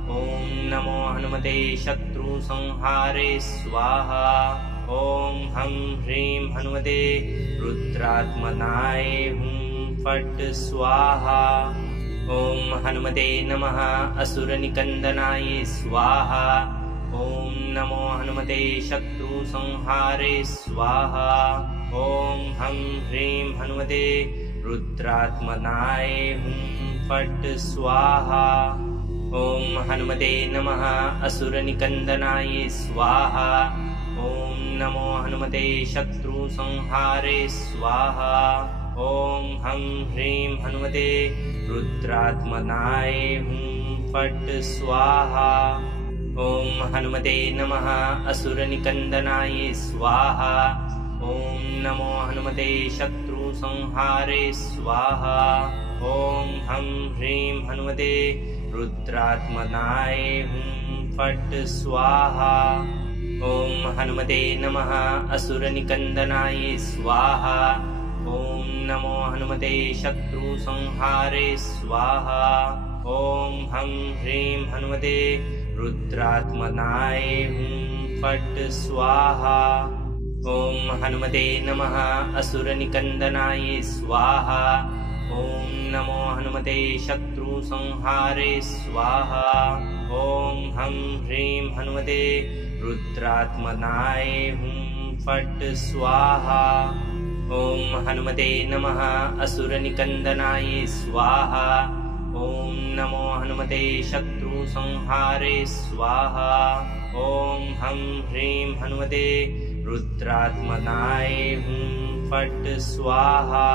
ॐ नमो हनुमते शत्रुसंहारे स्वाहा ॐ हं ह्रीं हनुमते रुद्रात्मनाय हुं फट् स्वाहा ॐ हनुमते नमः असुरनिकन्दनाय स्वाहा ॐ नमो हनुमते शत्रुसंहारे स्वाहा ॐ हं ह्रीं हनुमते रुद्रात्मनाय हुं फट् स्वाहा ॐ हनुमते नमः असुरनिकन्दनाय स्वाहा ॐ नमो हनुमते शत्रुसंहारे स्वाहा ॐ हं ह्रीं हनुमते रुद्रात्मनाय हुं फट् स्वाहा ॐ हनुमते नमः असुरनिकन्दनाय स्वाहा ॐ नमो हनुमते शत्रुसंहारे स्वाहा ॐ हं ह्रीं हनुमते रुद्रात्मनाय हुं फट् स्वाहा ॐ हनुमते नमः असुरनिकन्दनाय स्वाहा ॐ नमो हनुमते शत्रुसंहारे स्वाहा ॐ हं ह्रीं हनुमते रुद्रात्मनाय हुं फट् स्वाहा ॐ हनुमते नमः असुरनिकन्दनाय स्वाहा ॐ नमो हनुमते शत्रुसंहारे स्वाहा ॐ हं ह्रीं हनुमते रुद्रात्मनाय हुं फट् स्वाहा ॐ हनुमते नमः असुरनिकन्दनाय स्वाहा ॐ नमो हनुमते शत्रुसंहारे स्वाहा ॐ हं ह्रीं हनुमते रुद्रात्मनाय हुं फट् स्वाहा।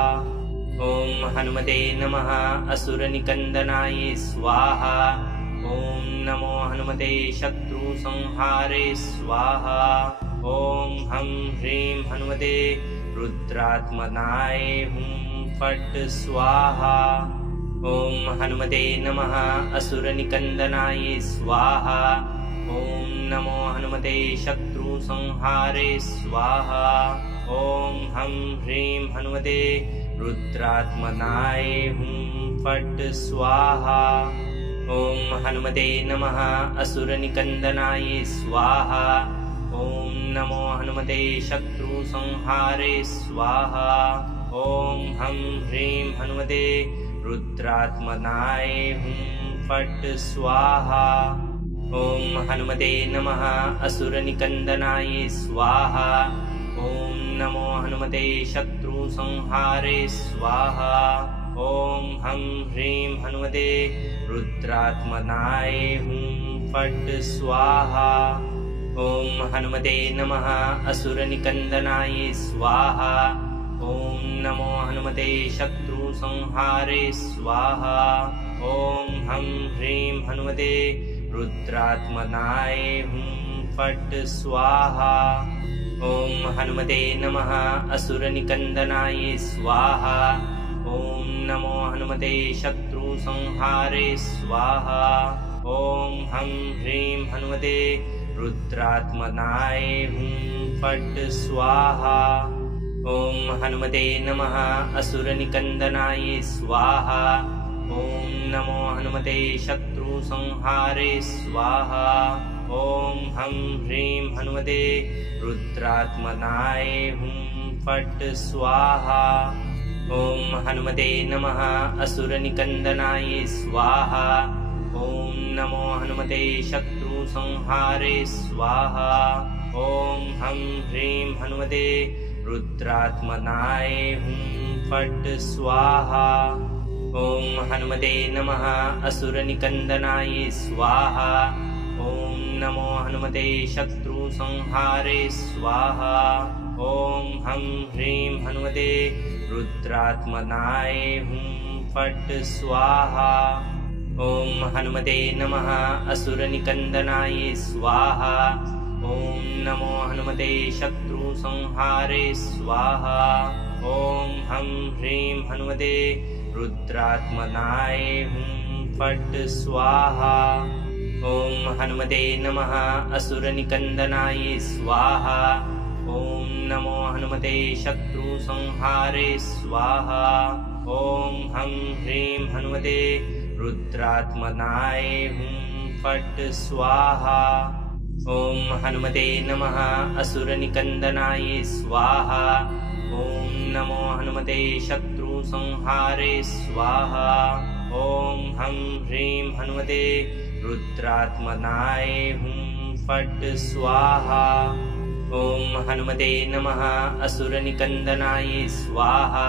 ॐ हनुमते नमः असुरनिकन्दनाय स्वाहा। ॐ नमो हनुमते शत्रुसंहारे स्वाहा। ॐ हं ह्रीं हनुमते रुद्रात्मनाय हुं फट् स्वाहा। ॐ हनुमते नमः असुरनिकन्दनाय स्वाहा। ॐ नमो हनुमते शत्रुसंहारे स्वाहा। ॐ हं ह्रीं हनुमते रुद्रात्मनाय हुं फट् स्वाहा। ॐ हनुमते नमः असुरनिकन्दनाय स्वाहा। ॐ नमो हनुमते शत्रुसंहारे स्वाहा। ॐ हं ह्रीं हनुमते रुद्रात्मनाय हुं फट् स्वाहा। ॐ हनुमते नमः असुरनिकन्दनाय स्वाहा। ॐ नमो हनुमते शत्रुसंहारे स्वाहा। ॐ हं ह्रीं हनुमते रुद्रात्मनाय हुं फट् स्वाहा। ॐ हनुमते नमः असुरनिकन्दनाय स्वाहा। ॐ नमो हनुमते शत्रुसंहारे स्वाहा। ॐ हं ह्रीं हनुमते रुद्रात्मनाय हुं फट् स्वाहा। ॐ हनुमते नमः असुरनिकन्दनाय स्वाहा। ॐ नमो हनुमते शत्रुसंहारे स्वाहा। ॐ हं ह्रीं हनुमते रुद्रात्मनाय हुं फट् स्वाहा। ॐ हनुमते नमः असुरनिकन्दनाय स्वाहा। ॐ नमो हनुमते शत्रुसंहारे स्वाहा। ॐ हं ह्रीं हनुमते रुद्रात्मनाय हुं फट् स्वाहा। ॐ हनुमते नमः असुरनिकन्दनाय स्वाहा। ॐ नमो हनुमते शत्रुसंहारे स्वाहा। ॐ हं ह्रीं हनुमते रुद्रात्मनाय हुं फट् स्वाहा। ॐ हनुमते नमः असुरनिकन्दनाय स्वाहा। ॐ नमो हनुमते शत्रुसंहारे स्वाहा। ॐ हं ह्रीं हनुमते रुद्रात्मनाय हुं फट् स्वाहा। ॐ हनुमते नमः असुरनिकन्दनाय स्वाहा। ॐ नमो हनुमते शत्रुसंहारे स्वाहा। ॐ हं ह्रीं हनुमते रुद्रात्मनाय हुं फट् स्वाहा। ॐ हनुमते नमः असुरनिकन्दनाय स्वाहा। ॐ नमो हनुमते शत्रुसंहारे स्वाहा। ॐ हं ह्रीं हनुमते रुद्रात्मनाय हुं फट् स्वाहा। ॐ हनुमते नमः असुरनिकन्दनाय स्वाहा। ॐ नमो हनुमते शत्रुसंहारे स्वाहा। ॐ हं ह्रीं हनुमते रुद्रात्मनाय हुं फट् स्वाहा। ॐ हनुमते नमः असुरनिकन्दनाय स्वाहा।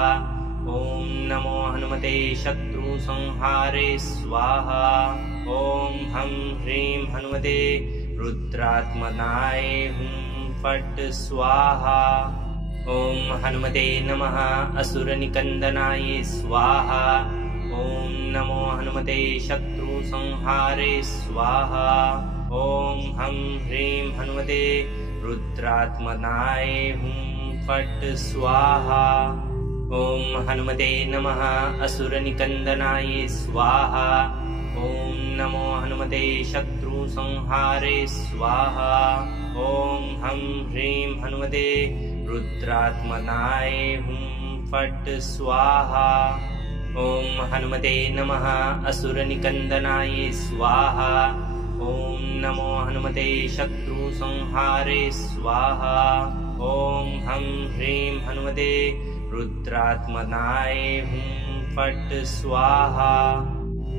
ॐ नमो हनुमते शत्रुसंहारे स्वाहा। ॐ हं ह्रीं हनुमते रुद्रात्मनाय हुं फट् स्वाहा। ॐ हनुमते नमः असुरनिकन्दनाय स्वाहा। ॐ नमो हनुमते शत्रुसंहारे स्वाहा। ॐ हं ह्रीं हनुमते रुद्रात्मनाय हुं फट् स्वाहा। ॐ हनुमते नमः असुरनिकन्दनाय स्वाहा। ॐ नमो हनुमते शत्रुसंहारे स्वाहा। ॐ हं ह्रीं हनुमते रुद्रात्मनाय हुं फट् स्वाहा। ॐ हनुमते नमः असुरनिकन्दनाय स्वाहा। ॐ नमो हनुमते शत्रुसंहारे स्वाहा। ॐ हं ह्रीं हनुमते रुद्रात्मनाय हुं फट् स्वाहा।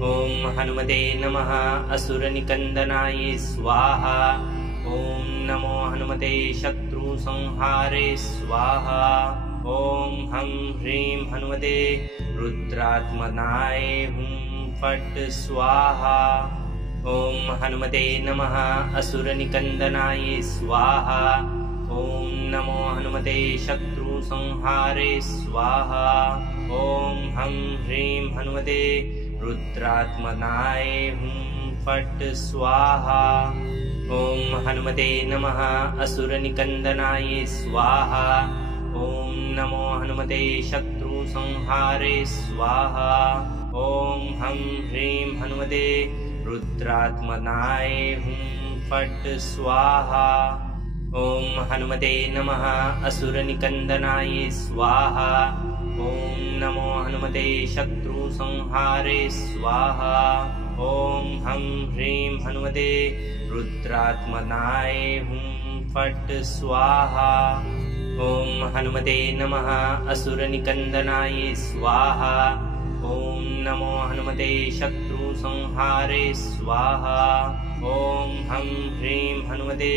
ॐ हनुमते नमः असुरनिकन्दनाय स्वाहा। ॐ नमो हनुमते शत्रुसंहारे स्वाहा। ॐ हं ह्रीं हनुमते रुद्रात्मनाय हुं फट् स्वाहा। ॐ हनुमते नमः असुरनिकन्दनाय स्वाहा। ॐ नमो हनुमते शत्रुसंहारे स्वाहा। ॐ हं ह्रीं हनुमते रुद्रात्मनाय हुं फट् स्वाहा। ॐ हनुमते नमः असुरनिकन्दनाय स्वाहा। ॐ नमो हनुमते शत्रुसंहारे स्वाहा। ॐ हं ह्रीं हनुमते रुद्रात्मनाय हुं फट् स्वाहा। ॐ हनुमते नमः असुरनिकन्दनाय स्वाहा। ॐ नमो हनुमते शत्रुसंहारे स्वाहा। ॐ हं ह्रीं हनुमते रुद्रात्मनाय हुं फट् स्वाहा। ॐ हनुमते नमः असुरनिकन्दनाय स्वाहा। ॐ नमो हनुमते शत्रुसंहारे स्वाहा। ॐ हं ह्रीं हनुमते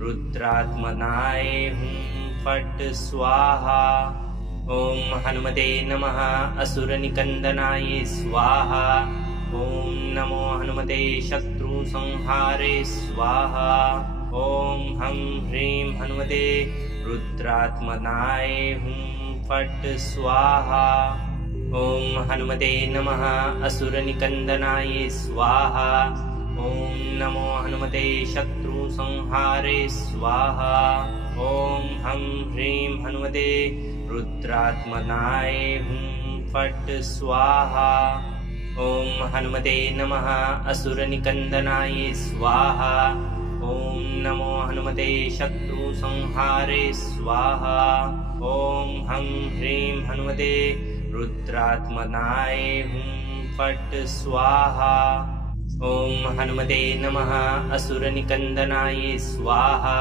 रुद्रात्मनाय हुं फट् स्वाहा। ॐ हनुमते नमः असुरनिकन्दनाय स्वाहा। ॐ नमो हनुमते शत्रुसंहारे स्वाहा। ॐ हं ह्रीं हनुमते रुद्रात्मनाय हुं फट् स्वाहा। ॐ हनुमते नमः असुरनिकन्दनाय स्वाहा। ॐ नमो हनुमते शत्रुसंहारे स्वाहा। ॐ हं ह्रीं हनुमते रुद्रात्मनाय हुं फट् स्वाहा। ॐ हनुमते नमः असुरनिकन्दनाय स्वाहा। ॐ नमो हनुमते शत्रुसंहारे स्वाहा। ॐ हं ह्रीं हनुमते रुद्रात्मनाय हुं फट् स्वाहा। ॐ हनुमते नमः असुरनिकन्दनाय स्वाहा।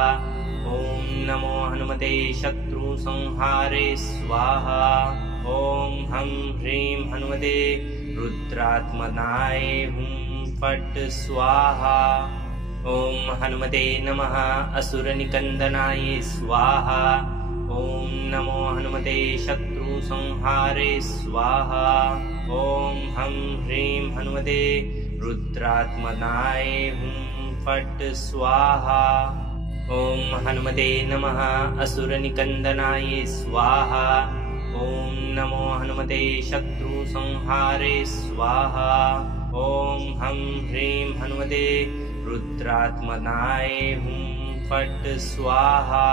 ॐ नमो हनुमते शत्रुसंहारे स्वाहा। ॐ हं ह्रीं हनुमते रुद्रात्मनाय हुं फट् स्वाहा। ॐ हनुमते नमः असुरनिकन्दनाय स्वाहा। ॐ नमो हनुमते शत्रुसंहारे स्वाहा। ॐ हं ह्रीं हनुमते रुद्रात्मनाय हुं फट् स्वाहा। ॐ हनुमते नमः असुरनिकन्दनाय स्वाहा। ॐ नमो हनुमते शत्रुसंहारे स्वाहा। ॐ हं ह्रीं हनुमते रुद्रात्मनाय हुं फट् स्वाहा।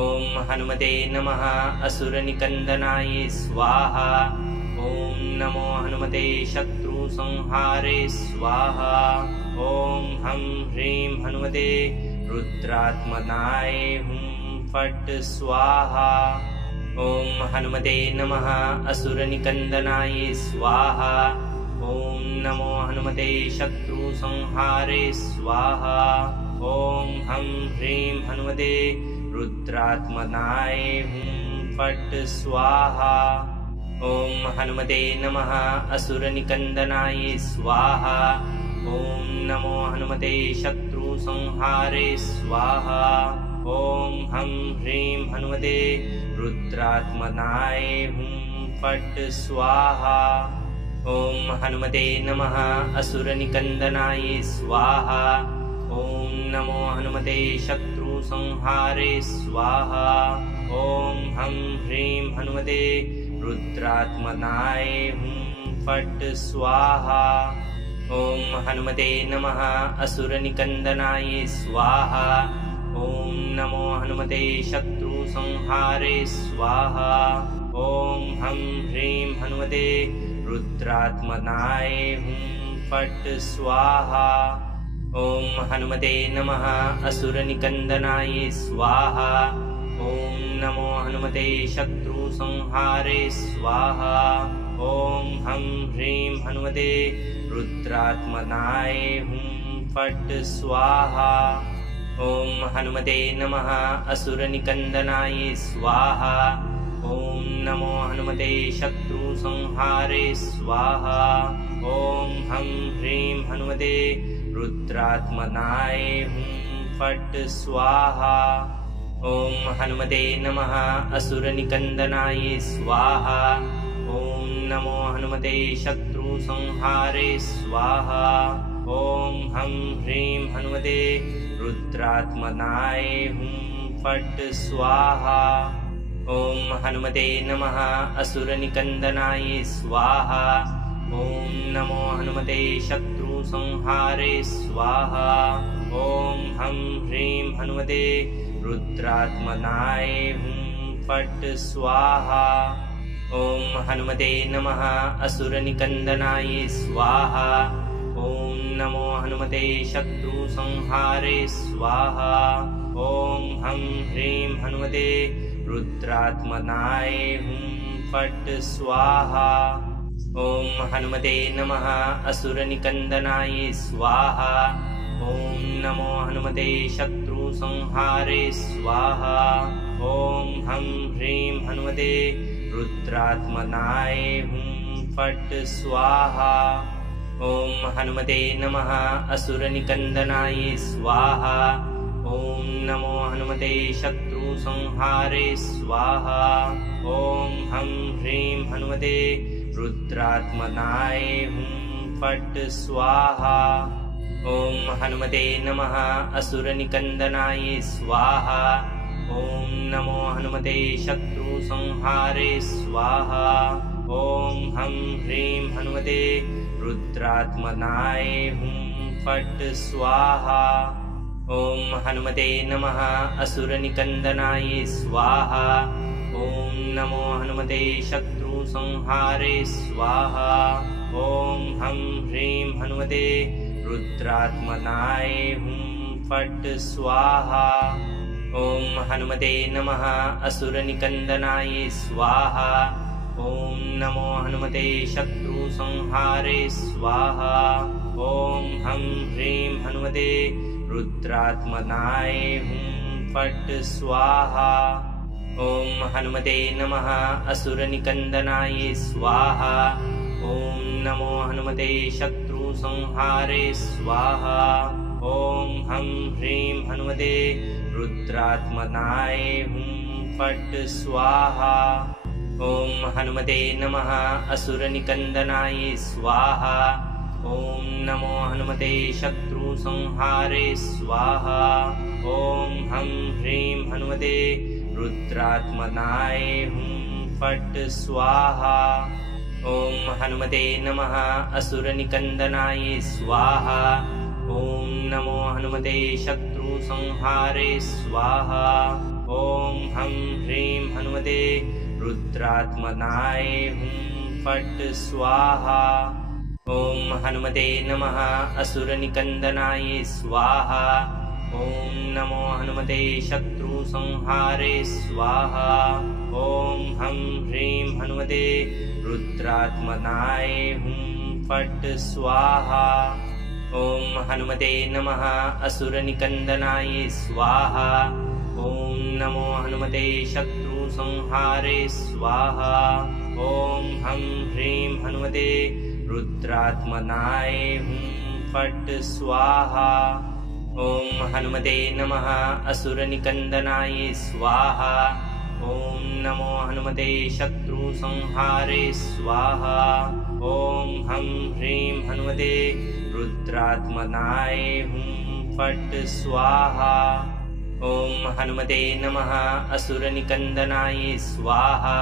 ॐ हनुमते नमः असुरनिकन्दनाय स्वाहा। ॐ नमो हनुमते शत्रुसंहारे स्वाहा। ॐ हं ह्रीं हनुमते रुद्रात्मनाय हुं फट् स्वाहा। ॐ हनुमते नमः असुरनिकन्दनाय स्वाहा। ॐ नमो हनुमते शत्रुसंहारे स्वाहा। ॐ हं ह्रीं हनुमते रुद्रात्मनाय हुं फट् स्वाहा। ॐ हनुमते नमः असुरनिकन्दनाय स्वाहा। ॐ नमो हनुमते शत्रुसंहारे स्वाहा। ॐ हं ह्रीं हनुमते रुद्रात्मनाय हुं फट् स्वाहा। ॐ हनुमते नमः असुरनिकन्दनाय स्वाहा। ॐ नमो हनुमते शत्रुसंहारे स्वाहा। ॐ हं ह्रीं हनुमते रुद्रात्मनाय हुं फट् स्वाहा। ॐ हनुमते नमः असुरनिकन्दनाय स्वाहा। ॐ नमो हनुमते शत्रुसंहारे स्वाहा। ॐ हं ह्रीं हनुमते रुद्रात्मनाय हुं फट् स्वाहा। ॐ हनुमते नमः असुरनिकन्दनाय स्वाहा। ॐ नमो हनुमते शत्रुसंहारे स्वाहा। ॐ हं ह्रीं हनुमते रुद्रात्मनाय हुं फट् स्वाहा। ॐ हनुमते नमः असुरनिकन्दनाय स्वाहा। ॐ नमो हनुमते शत्रुसंहारे स्वाहा। ॐ हं ह्रीं हनुमते रुद्रात्मनाय हुं फट् स्वाहा। ॐ हनुमते नमः असुरनिकन्दनाय स्वाहा। ॐ नमो हनुमते शत्रुसंहारे स्वाहा। ॐ हं ह्रीं हनुमते रुद्रात्मनाय हुं फट् स्वाहा। ॐ हनुमते नमः असुरनिकन्दनाय स्वाहा। ॐ नमो हनुमते शत्रुसंहारे स्वाहा। ॐ हं ह्रीं हनुमते रुद्रात्मनाय हुं फट् स्वाहा। ॐ हनुमते नमः असुरनिकन्दनाय स्वाहा। ॐ नमो हनुमते शत्रुसंहारे स्वाहा। ॐ हं ह्रीं हनुमते रुद्रात्मनाय हुं फट् स्वाहा। ॐ हनुमते नमः असुरनिकन्दनाय स्वाहा। ॐ नमो हनुमते शत्रुसंहारे स्वाहा। ॐ हं ह्रीं हनुमते रुद्रात्मनाय हुं फट् स्वाहा। ॐ हनुमते नमः असुरनिकन्दनाय स्वाहा। ॐ नमो हनुमते शत्रुसंहारे स्वाहा। ॐ हं ह्रीं हनुमते रुद्रात्मनाय हुं फट् स्वाहा। ॐ हनुमते नमः असुरनिकन्दनाय स्वाहा। ॐ नमो हनुमते शत्रुसंहारे स्वाहा। ॐ हं ह्रीं हनुमते रुद्रात्मनाय हुं फट् स्वाहा। ॐ हनुमते नमः असुरनिकन्दनाय स्वाहा। ॐ नमो हनुमते शत्रुसंहारे स्वाहा। ॐ हं ह्रीं हनुमते रुद्रात्मनाय हुं फट् स्वाहा। ॐ हनुमते नमः असुरनिकन्दनाय स्वाहा। ॐ नमो हनुमते शत्रुसंहारे स्वाहा। ॐ हं ह्रीं हनुमते रुद्रात्मनाय हुं फट् स्वाहा। ॐ हनुमते नमः असुरनिकन्दनाय स्वाहा। ॐ नमो हनुमते शत्रुसंहारे स्वाहा। ॐ हं ह्रीं हनुमते रुद्रात्मनाय हुं फट् स्वाहा। ॐ हनुमते नमः असुरनिकन्दनाय स्वाहा। ॐ नमो हनुमते शत्रुसंहारे स्वाहा। ॐ हं ह्रीं हनुमते रुद्रात्मनाय हुं फट् स्वाहा। ॐ हनुमते नमः असुरनिकन्दनाय स्वाहा। ॐ नमो हनुमते शत्रुसंहारे स्वाहा। ॐ हं ह्रीं हनुमते रुद्रात्मनाय हुं फट् स्वाहा। ॐ हनुमते नमः असुरनिकन्दनाय स्वाहा। ॐ नमो हनुमते शत्रुसंहारे स्वाहा। ॐ हं ह्रीं हनुमते रुद्रात्मनाय हुं फट् स्वाहा। ॐ हनुमते नमः असुरनिकन्दनाय स्वाहा। ॐ नमो हनुमते शत्रुसंहारे स्वाहा। ॐ हं ह्रीं हनुमते रुद्रात्मनाय हुं फट् स्वाहा। ॐ हनुमते नमः असुरनिकन्दनाय स्वाहा। ॐ नमो हनुमते शत्रुसंहारे स्वाहा। ॐ हं ह्रीं हनुमते रुद्रात्मनाय हुं फट् स्वाहा। ॐ हनुमते नमः असुरनिकन्दनाय स्वाहा।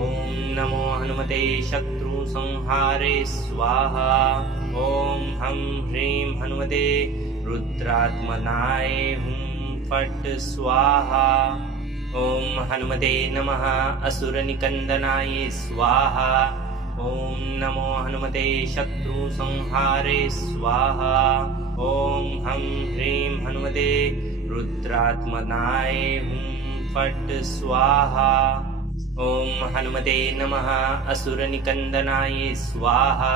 ॐ नमो हनुमते शत्रुसंहारे स्वाहा। ॐ हं ह्रीं हनुमते रुद्रात्मनाय हुं फट् स्वाहा। ॐ हनुमते नमः असुरनिकन्दनाय स्वाहा। ॐ नमो हनुमते शत्रुसंहारे स्वाहा। ॐ हं ह्रीं हनुमते रुद्रात्मनाय हुं फट् स्वाहा। ॐ हनुमते नमः असुरनिकन्दनाय स्वाहा।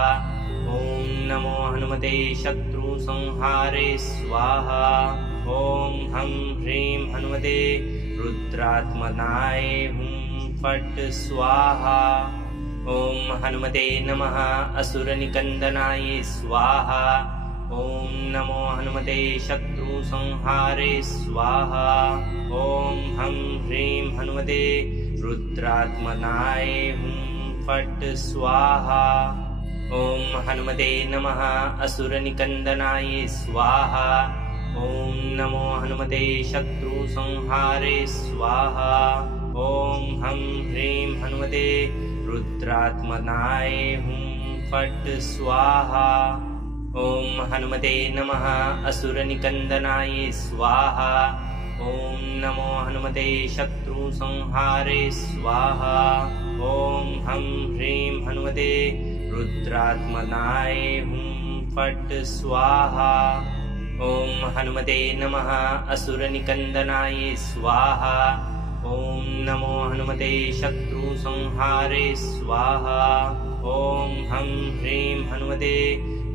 ॐ नमो हनुमते शत्रुसंहारे स्वाहा। ॐ हं ह्रीं हनुमते रुद्रात्मनाय हुं फट् स्वाहा। ॐ हनुमते नमः असुरनिकन्दनाय स्वाहा। ॐ नमो हनुमते शत्रुसंहारे स्वाहा। ॐ हं ह्रीं हनुमते रुद्रात्मनाय हुं फट् स्वाहा। ॐ हनुमते नमः असुरनिकन्दनाय स्वाहा। ॐ नमो हनुमते शत्रुसंहारे स्वाहा। ॐ हं ह्रीं हनुमते रुद्रात्मनाय हुं फट् स्वाहा। ॐ हनुमते नमः असुरनिकन्दनाय स्वाहा। ॐ नमो हनुमते शत्रुसंहारे स्वाहा। ॐ हं ह्रीं हनुमते रुद्रात्मनाय हुं फट् स्वाहा। ॐ हनुमते नमः असुरनिकन्दनाय स्वाहा। ॐ नमो हनुमते शत्रुसंहारे स्वाहा। ॐ हं ह्रीं हनुमते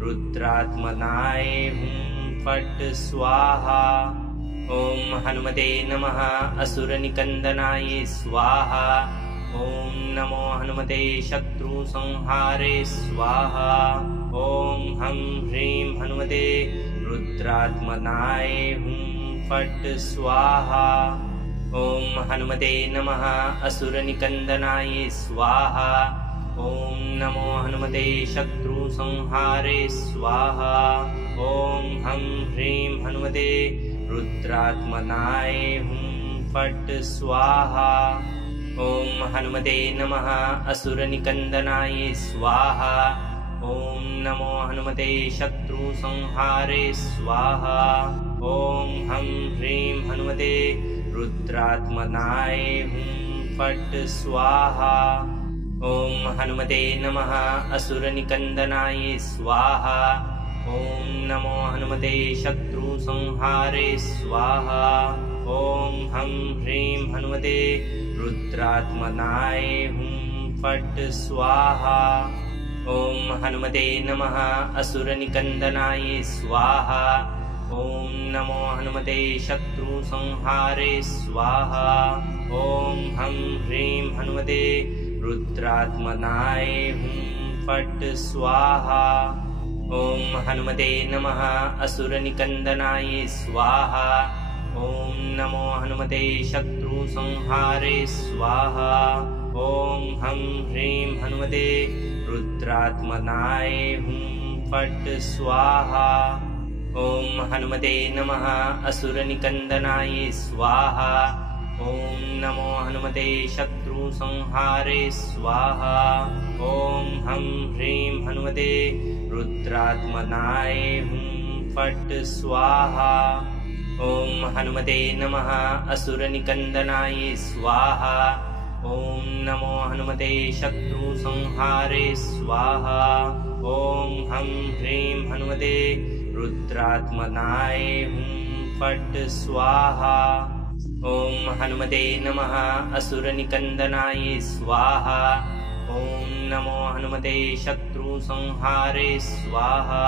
रुद्रात्मनाय हुं फट् स्वाहा। ॐ हनुमते नमः असुरनिकन्दनाय स्वाहा। ॐ नमो हनुमते शत्रुसंहारे स्वाहा। ॐ हं ह्रीं हनुमते रुद्रात्मनाय हुं फट् स्वाहा। ॐ हनुमते नमः असुरनिकन्दनाय स्वाहा। ॐ नमो हनुमते शत्रुसंहारे स्वाहा। ॐ हं ह्रीं हनुमते रुद्रात्मनाय हुं फट् स्वाहा। ॐ हनुमते नमः असुरनिकन्दनाय स्वाहा। ॐ नमो हनुमते शत्रुसंहारे स्वाहा। ॐ हं ह्रीं हनुमते रुद्रात्मनाय हुं फट् स्वाहा। ॐ हनुमते नमः असुरनिकन्दनाय स्वाहा। ॐ नमो हनुमते शत्रुसंहारे स्वाहा। ॐ हं ह्रीं हनुमते रुद्रात्मनाय हुं फट् स्वाहा। ॐ हनुमते नमः असुरनिकन्दनाय स्वाहा। ॐ नमो हनुमते शत्रुसंहारे स्वाहा। ॐ हं ह्रीं हनुमते रुद्रात्मनाय हुं फट् स्वाहा। ॐ हनुमते नमः असुरनिकन्दनाय स्वाहा। ॐ नमो हनुमते शत्रुसंहारे स्वाहा। ॐ हं ह्रीं हनुमते रुद्रात्मनाय हुं फट् स्वाहा। ॐ हनुमते नमः असुरनिकन्दनाय स्वाहा। ॐ नमो हनुमते शत्रुसंहारे स्वाहा। ॐ हं ह्रीं हनुमते रुद्रात्मनाय हुं फट् स्वाहा। ॐ हनुमते नमः असुरनिकन्दनाय स्वाहा। ॐ नमो हनुमते शत्रुसंहारे स्वाहा। ॐ हं ह्रीं हनुमते रुद्रात्मनाय हुं फट् स्वाहा। ॐ हनुमते नमः असुरनिकन्दनाय स्वाहा। ॐ नमो हनुमते शत्रुसंहारे स्वाहा।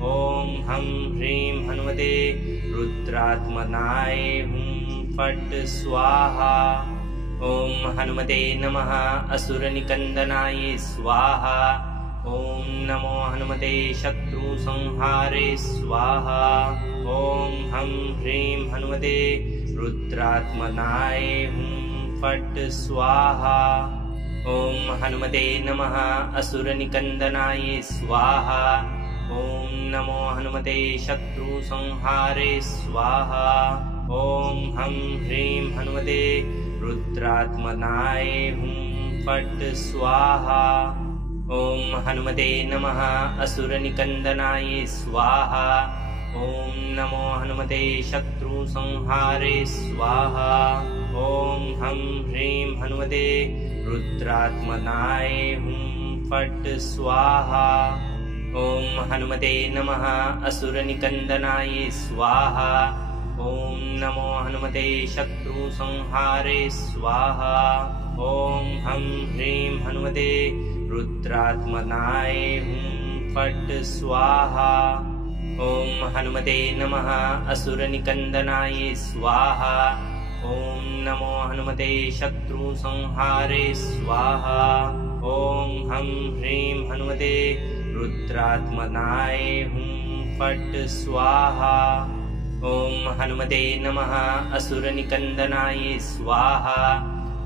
ॐ हं ह्रीं हनुमते रुद्रात्मनाय हुं फट् स्वाहा। ॐ हनुमते नमः असुरनिकन्दनाय स्वाहा। ॐ नमो हनुमते शत्रुसंहारे स्वाहा। ॐ हं ह्रीं हनुमते रुद्रात्मनाय हुं फट् स्वाहा। ॐ हनुमते नमः असुरनिकन्दनाय स्वाहा। ॐ नमो हनुमते शत्रुसंहारे स्वाहा। ॐ हं ह्रीं हनुमते रुद्रात्मनाय हुं फट् स्वाहा। ॐ हनुमते नमः असुरनिकन्दनाय स्वाहा। ॐ नमो हनुमते शत्रुसंहारे स्वाहा। ॐ हं ह्रीं हनुमते रुद्रात्मनाय हुं फट् स्वाहा। ॐ हनुमते नमः असुरनिकन्दनाय स्वाहा। ॐ नमो हनुमते शत्रुसंहारे स्वाहा। ॐ हं ह्रीं हनुमते रुद्रात्मनाय हुं फट् स्वाहा। ॐ हनुमते नमः असुरनिकन्दनाय स्वाहा। ॐ नमो हनुमते शत्रुसंहारे स्वाहा। ॐ हं ह्रीं हनुमते रुद्रात्मनाय हुं फट् स्वाहा। ॐ हनुमते नमः असुरनिकन्दनाय स्वाहा।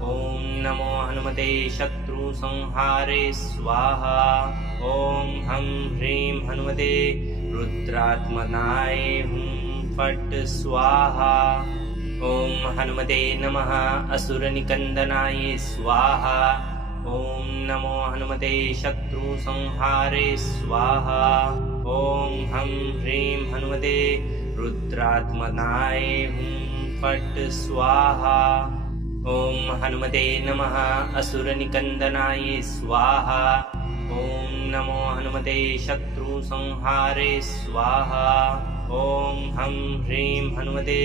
ॐ नमो हनुमते शत्रु शत्रुसंहारे स्वाहा। ॐ हं ह्रीं हनुमते रुद्रात्मनाय हुं फट् स्वाहा। ॐ हनुमते नमः असुरनिकन्दनाय स्वाहा। ॐ नमो हनुमते शत्रुसंहारे स्वाहा। ॐ हं ह्रीं हनुमते रुद्रात्मनाय हुं फट् स्वाहा। ॐ हनुमते नमः असुरनिकन्दनाय स्वाहा। ॐ नमो हनुमते शत्रुसंहारे स्वाहा। ॐ हं ह्रीं हनुमते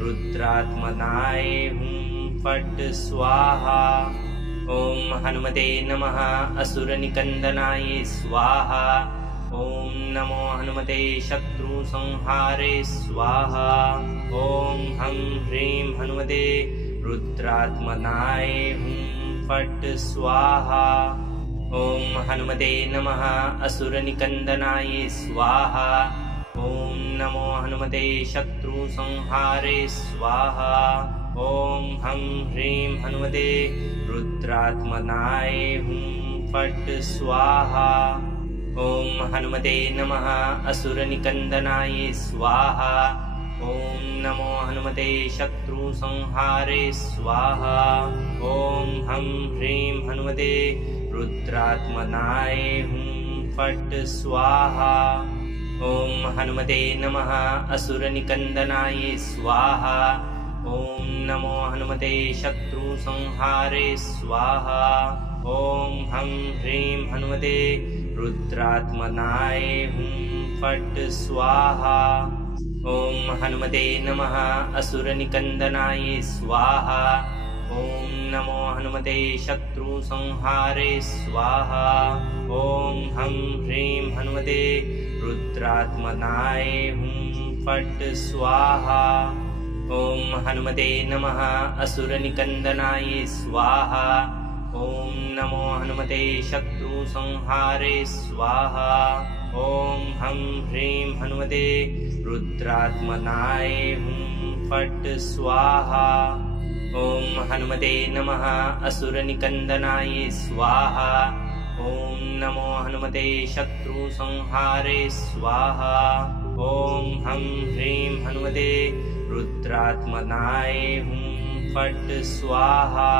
रुद्रात्मनाय हुं फट् स्वाहा। ॐ हनुमते नमः असुरनिकन्दनाय स्वाहा। ॐ नमो हनुमते शत्रुसंहारे स्वाहा। ॐ हं ह्रीं हनुमते रुद्रात्मनाय हुं फट् स्वाहा। ॐ हनुमते नमः असुरनिकन्दनाय स्वाहा। ॐ नमो हनुमते शत्रुसंहारे स्वाहा। ॐ हं ह्रीं हनुमते रुद्रात्मनाय हुं फट् स्वाहा। ॐ हनुमते नमः असुरनिकन्दनाय स्वाहा। ॐ नमो हनुमते शत्रुसंहारे स्वाहा। ॐ हं ह्रीं हनुमते रुद्रात्मनाय हुं फट् स्वाहा। ॐ हनुमते नमः असुरनिकन्दनाय स्वाहा। ॐ नमो हनुमते शत्रुसंहारे स्वाहा। ॐ हं ह्रीं हनुमते रुद्रात्मनाय हुं फट् स्वाहा। ॐ हनुमते नमः असुरनिकन्दनाय स्वाहा। ॐ नमो हनुमते शत्रुसंहारे स्वाहा। ॐ हं ह्रीं हनुमते रुद्रात्मनाय हुं फट् स्वाहा। ॐ हनुमते नमः असुरनिकन्दनाय स्वाहा। ॐ नमो हनुमते शत्रुसंहारे स्वाहा। ॐ हं ह्रीं हनुमते रुद्रात्मनाय हुं फट् स्वाहा। ॐ हनुमते नमः असुरनिकन्दनाय स्वाहा। ॐ नमो हनुमते शत्रुसंहारे स्वाहा। ॐ हं ह्रीं हनुमते रुद्रात्मनाय हुं फट् स्वाहा।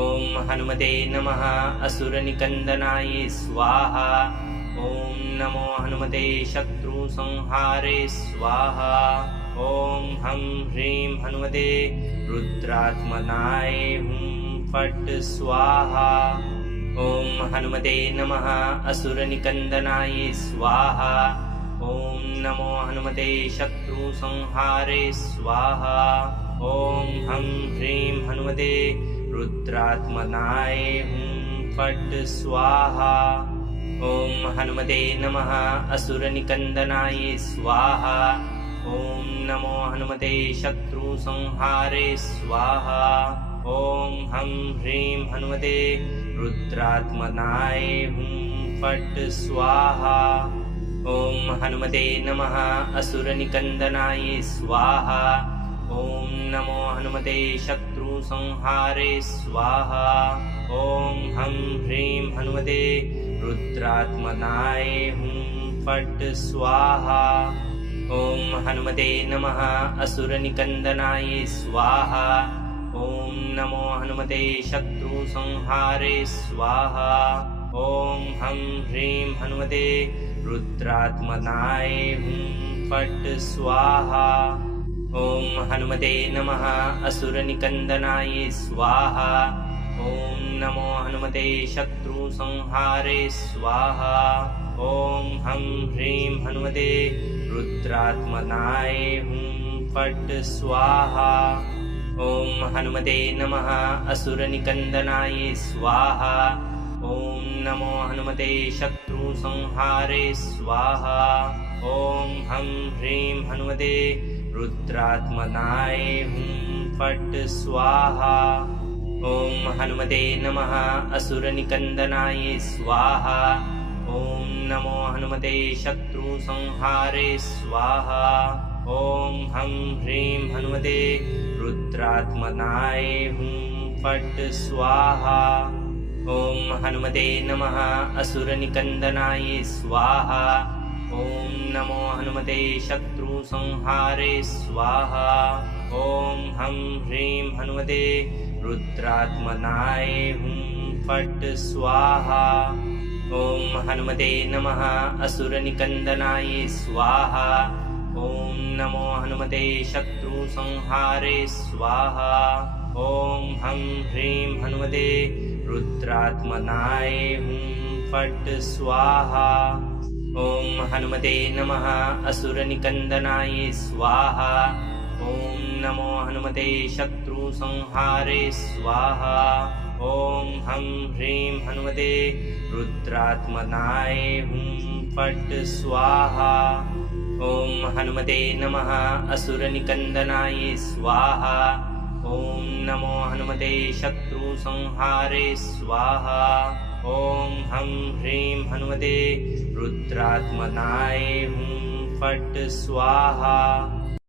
ॐ हनुमते नमः असुरनिकन्दनाय स्वाहा। ॐ नमो हनुमते शत्रुसंहारे स्वाहा। ॐ हं ह्रीं हनुमते रुद्रात्मनाय हुं फट् स्वाहा। ॐ हनुमते नमः असुरनिकन्दनाय स्वाहा। ॐ नमो हनुमते शत्रुसंहारे स्वाहा। ॐ हं ह्रीं हनुमते रुद्रात्मनाय हुं फट् स्वाहा। ॐ हनुमते नमः असुरनिकन्दनाय स्वाहा। ॐ नमो हनुमते शत्रुसंहारे स्वाहा। ॐ हं ह्रीं हनुमते रुद्रात्मनाय हुं फट् स्वाहा। ॐ हनुमते नमः असुरनिकन्दनाय स्वाहा। ॐ नमो हनुमते शत्रुसंहारे स्वाहा। ॐ हं ह्रीं हनुमते रुद्रात्मनाय हुं फट् स्वाहा। ॐ हनुमते नमः असुरनिकन्दनाय स्वाहा। ॐ नमो हनुमते शत्रुसंहारे स्वाहा। ॐ हं ह्रीं हनुमते रुद्रात्मनाय हुं फट् स्वाहा। ॐ हनुमते नमः असुरनिकन्दनाय स्वाहा। ॐ नमो हनुमते शत्रुसंहारे स्वाहा। ॐ हं ह्रीं हनुमते रुद्रात्मनाय हुं फट् स्वाहा। ॐ हनुमते नमः असुरनिकन्दनाय स्वाहा। ॐ नमो हनुमते शत्रुसंहारे स्वाहा। ॐ हं ह्रीं हनुमते रुद्रात्मनाय हुं फट् स्वाहा। ॐ हनुमते नमः असुरनिकन्दनाय स्वाहा। ॐ नमो हनुमते शत्रुसंहारे स्वाहा। ॐ हं ह्रीं हनुमते रुद्रात्मनाय हुं फट् स्वाहा। ॐ हनुमते नमः असुरनिकन्दनाय स्वाहा ॐ नमो हनुमते शत्रुसंहारे स्वाहा ॐ हं ह्रीं हनुमते रुद्रात्मनाय हुं फट् स्वाहा ॐ हनुमते नमः असुरनिकन्दनाय स्वाहा ॐ नमो हनुमते शत्रुसंहारे स्वाहा ॐ हं ह्रीं हनुमते रुद्रात्मनाय हुं फट् स्वाहा ॐ हनुमते नमः असुरनिकन्दनाय स्वाहा ॐ नमो हनुमते शत्रुसंहारे स्वाहा ॐ हं ह्रीं हनुमते रुद्रात्मनाय हुं फट् स्वाहा ॐ हनुमते नमः असुरनिकन्दनाय स्वाहा ॐ नमो हनुमते शत्रुसंहारे स्वाहा ॐ हं ह्रीं हनुमते रुद्रात्मनाय हुं फट् स्वाहा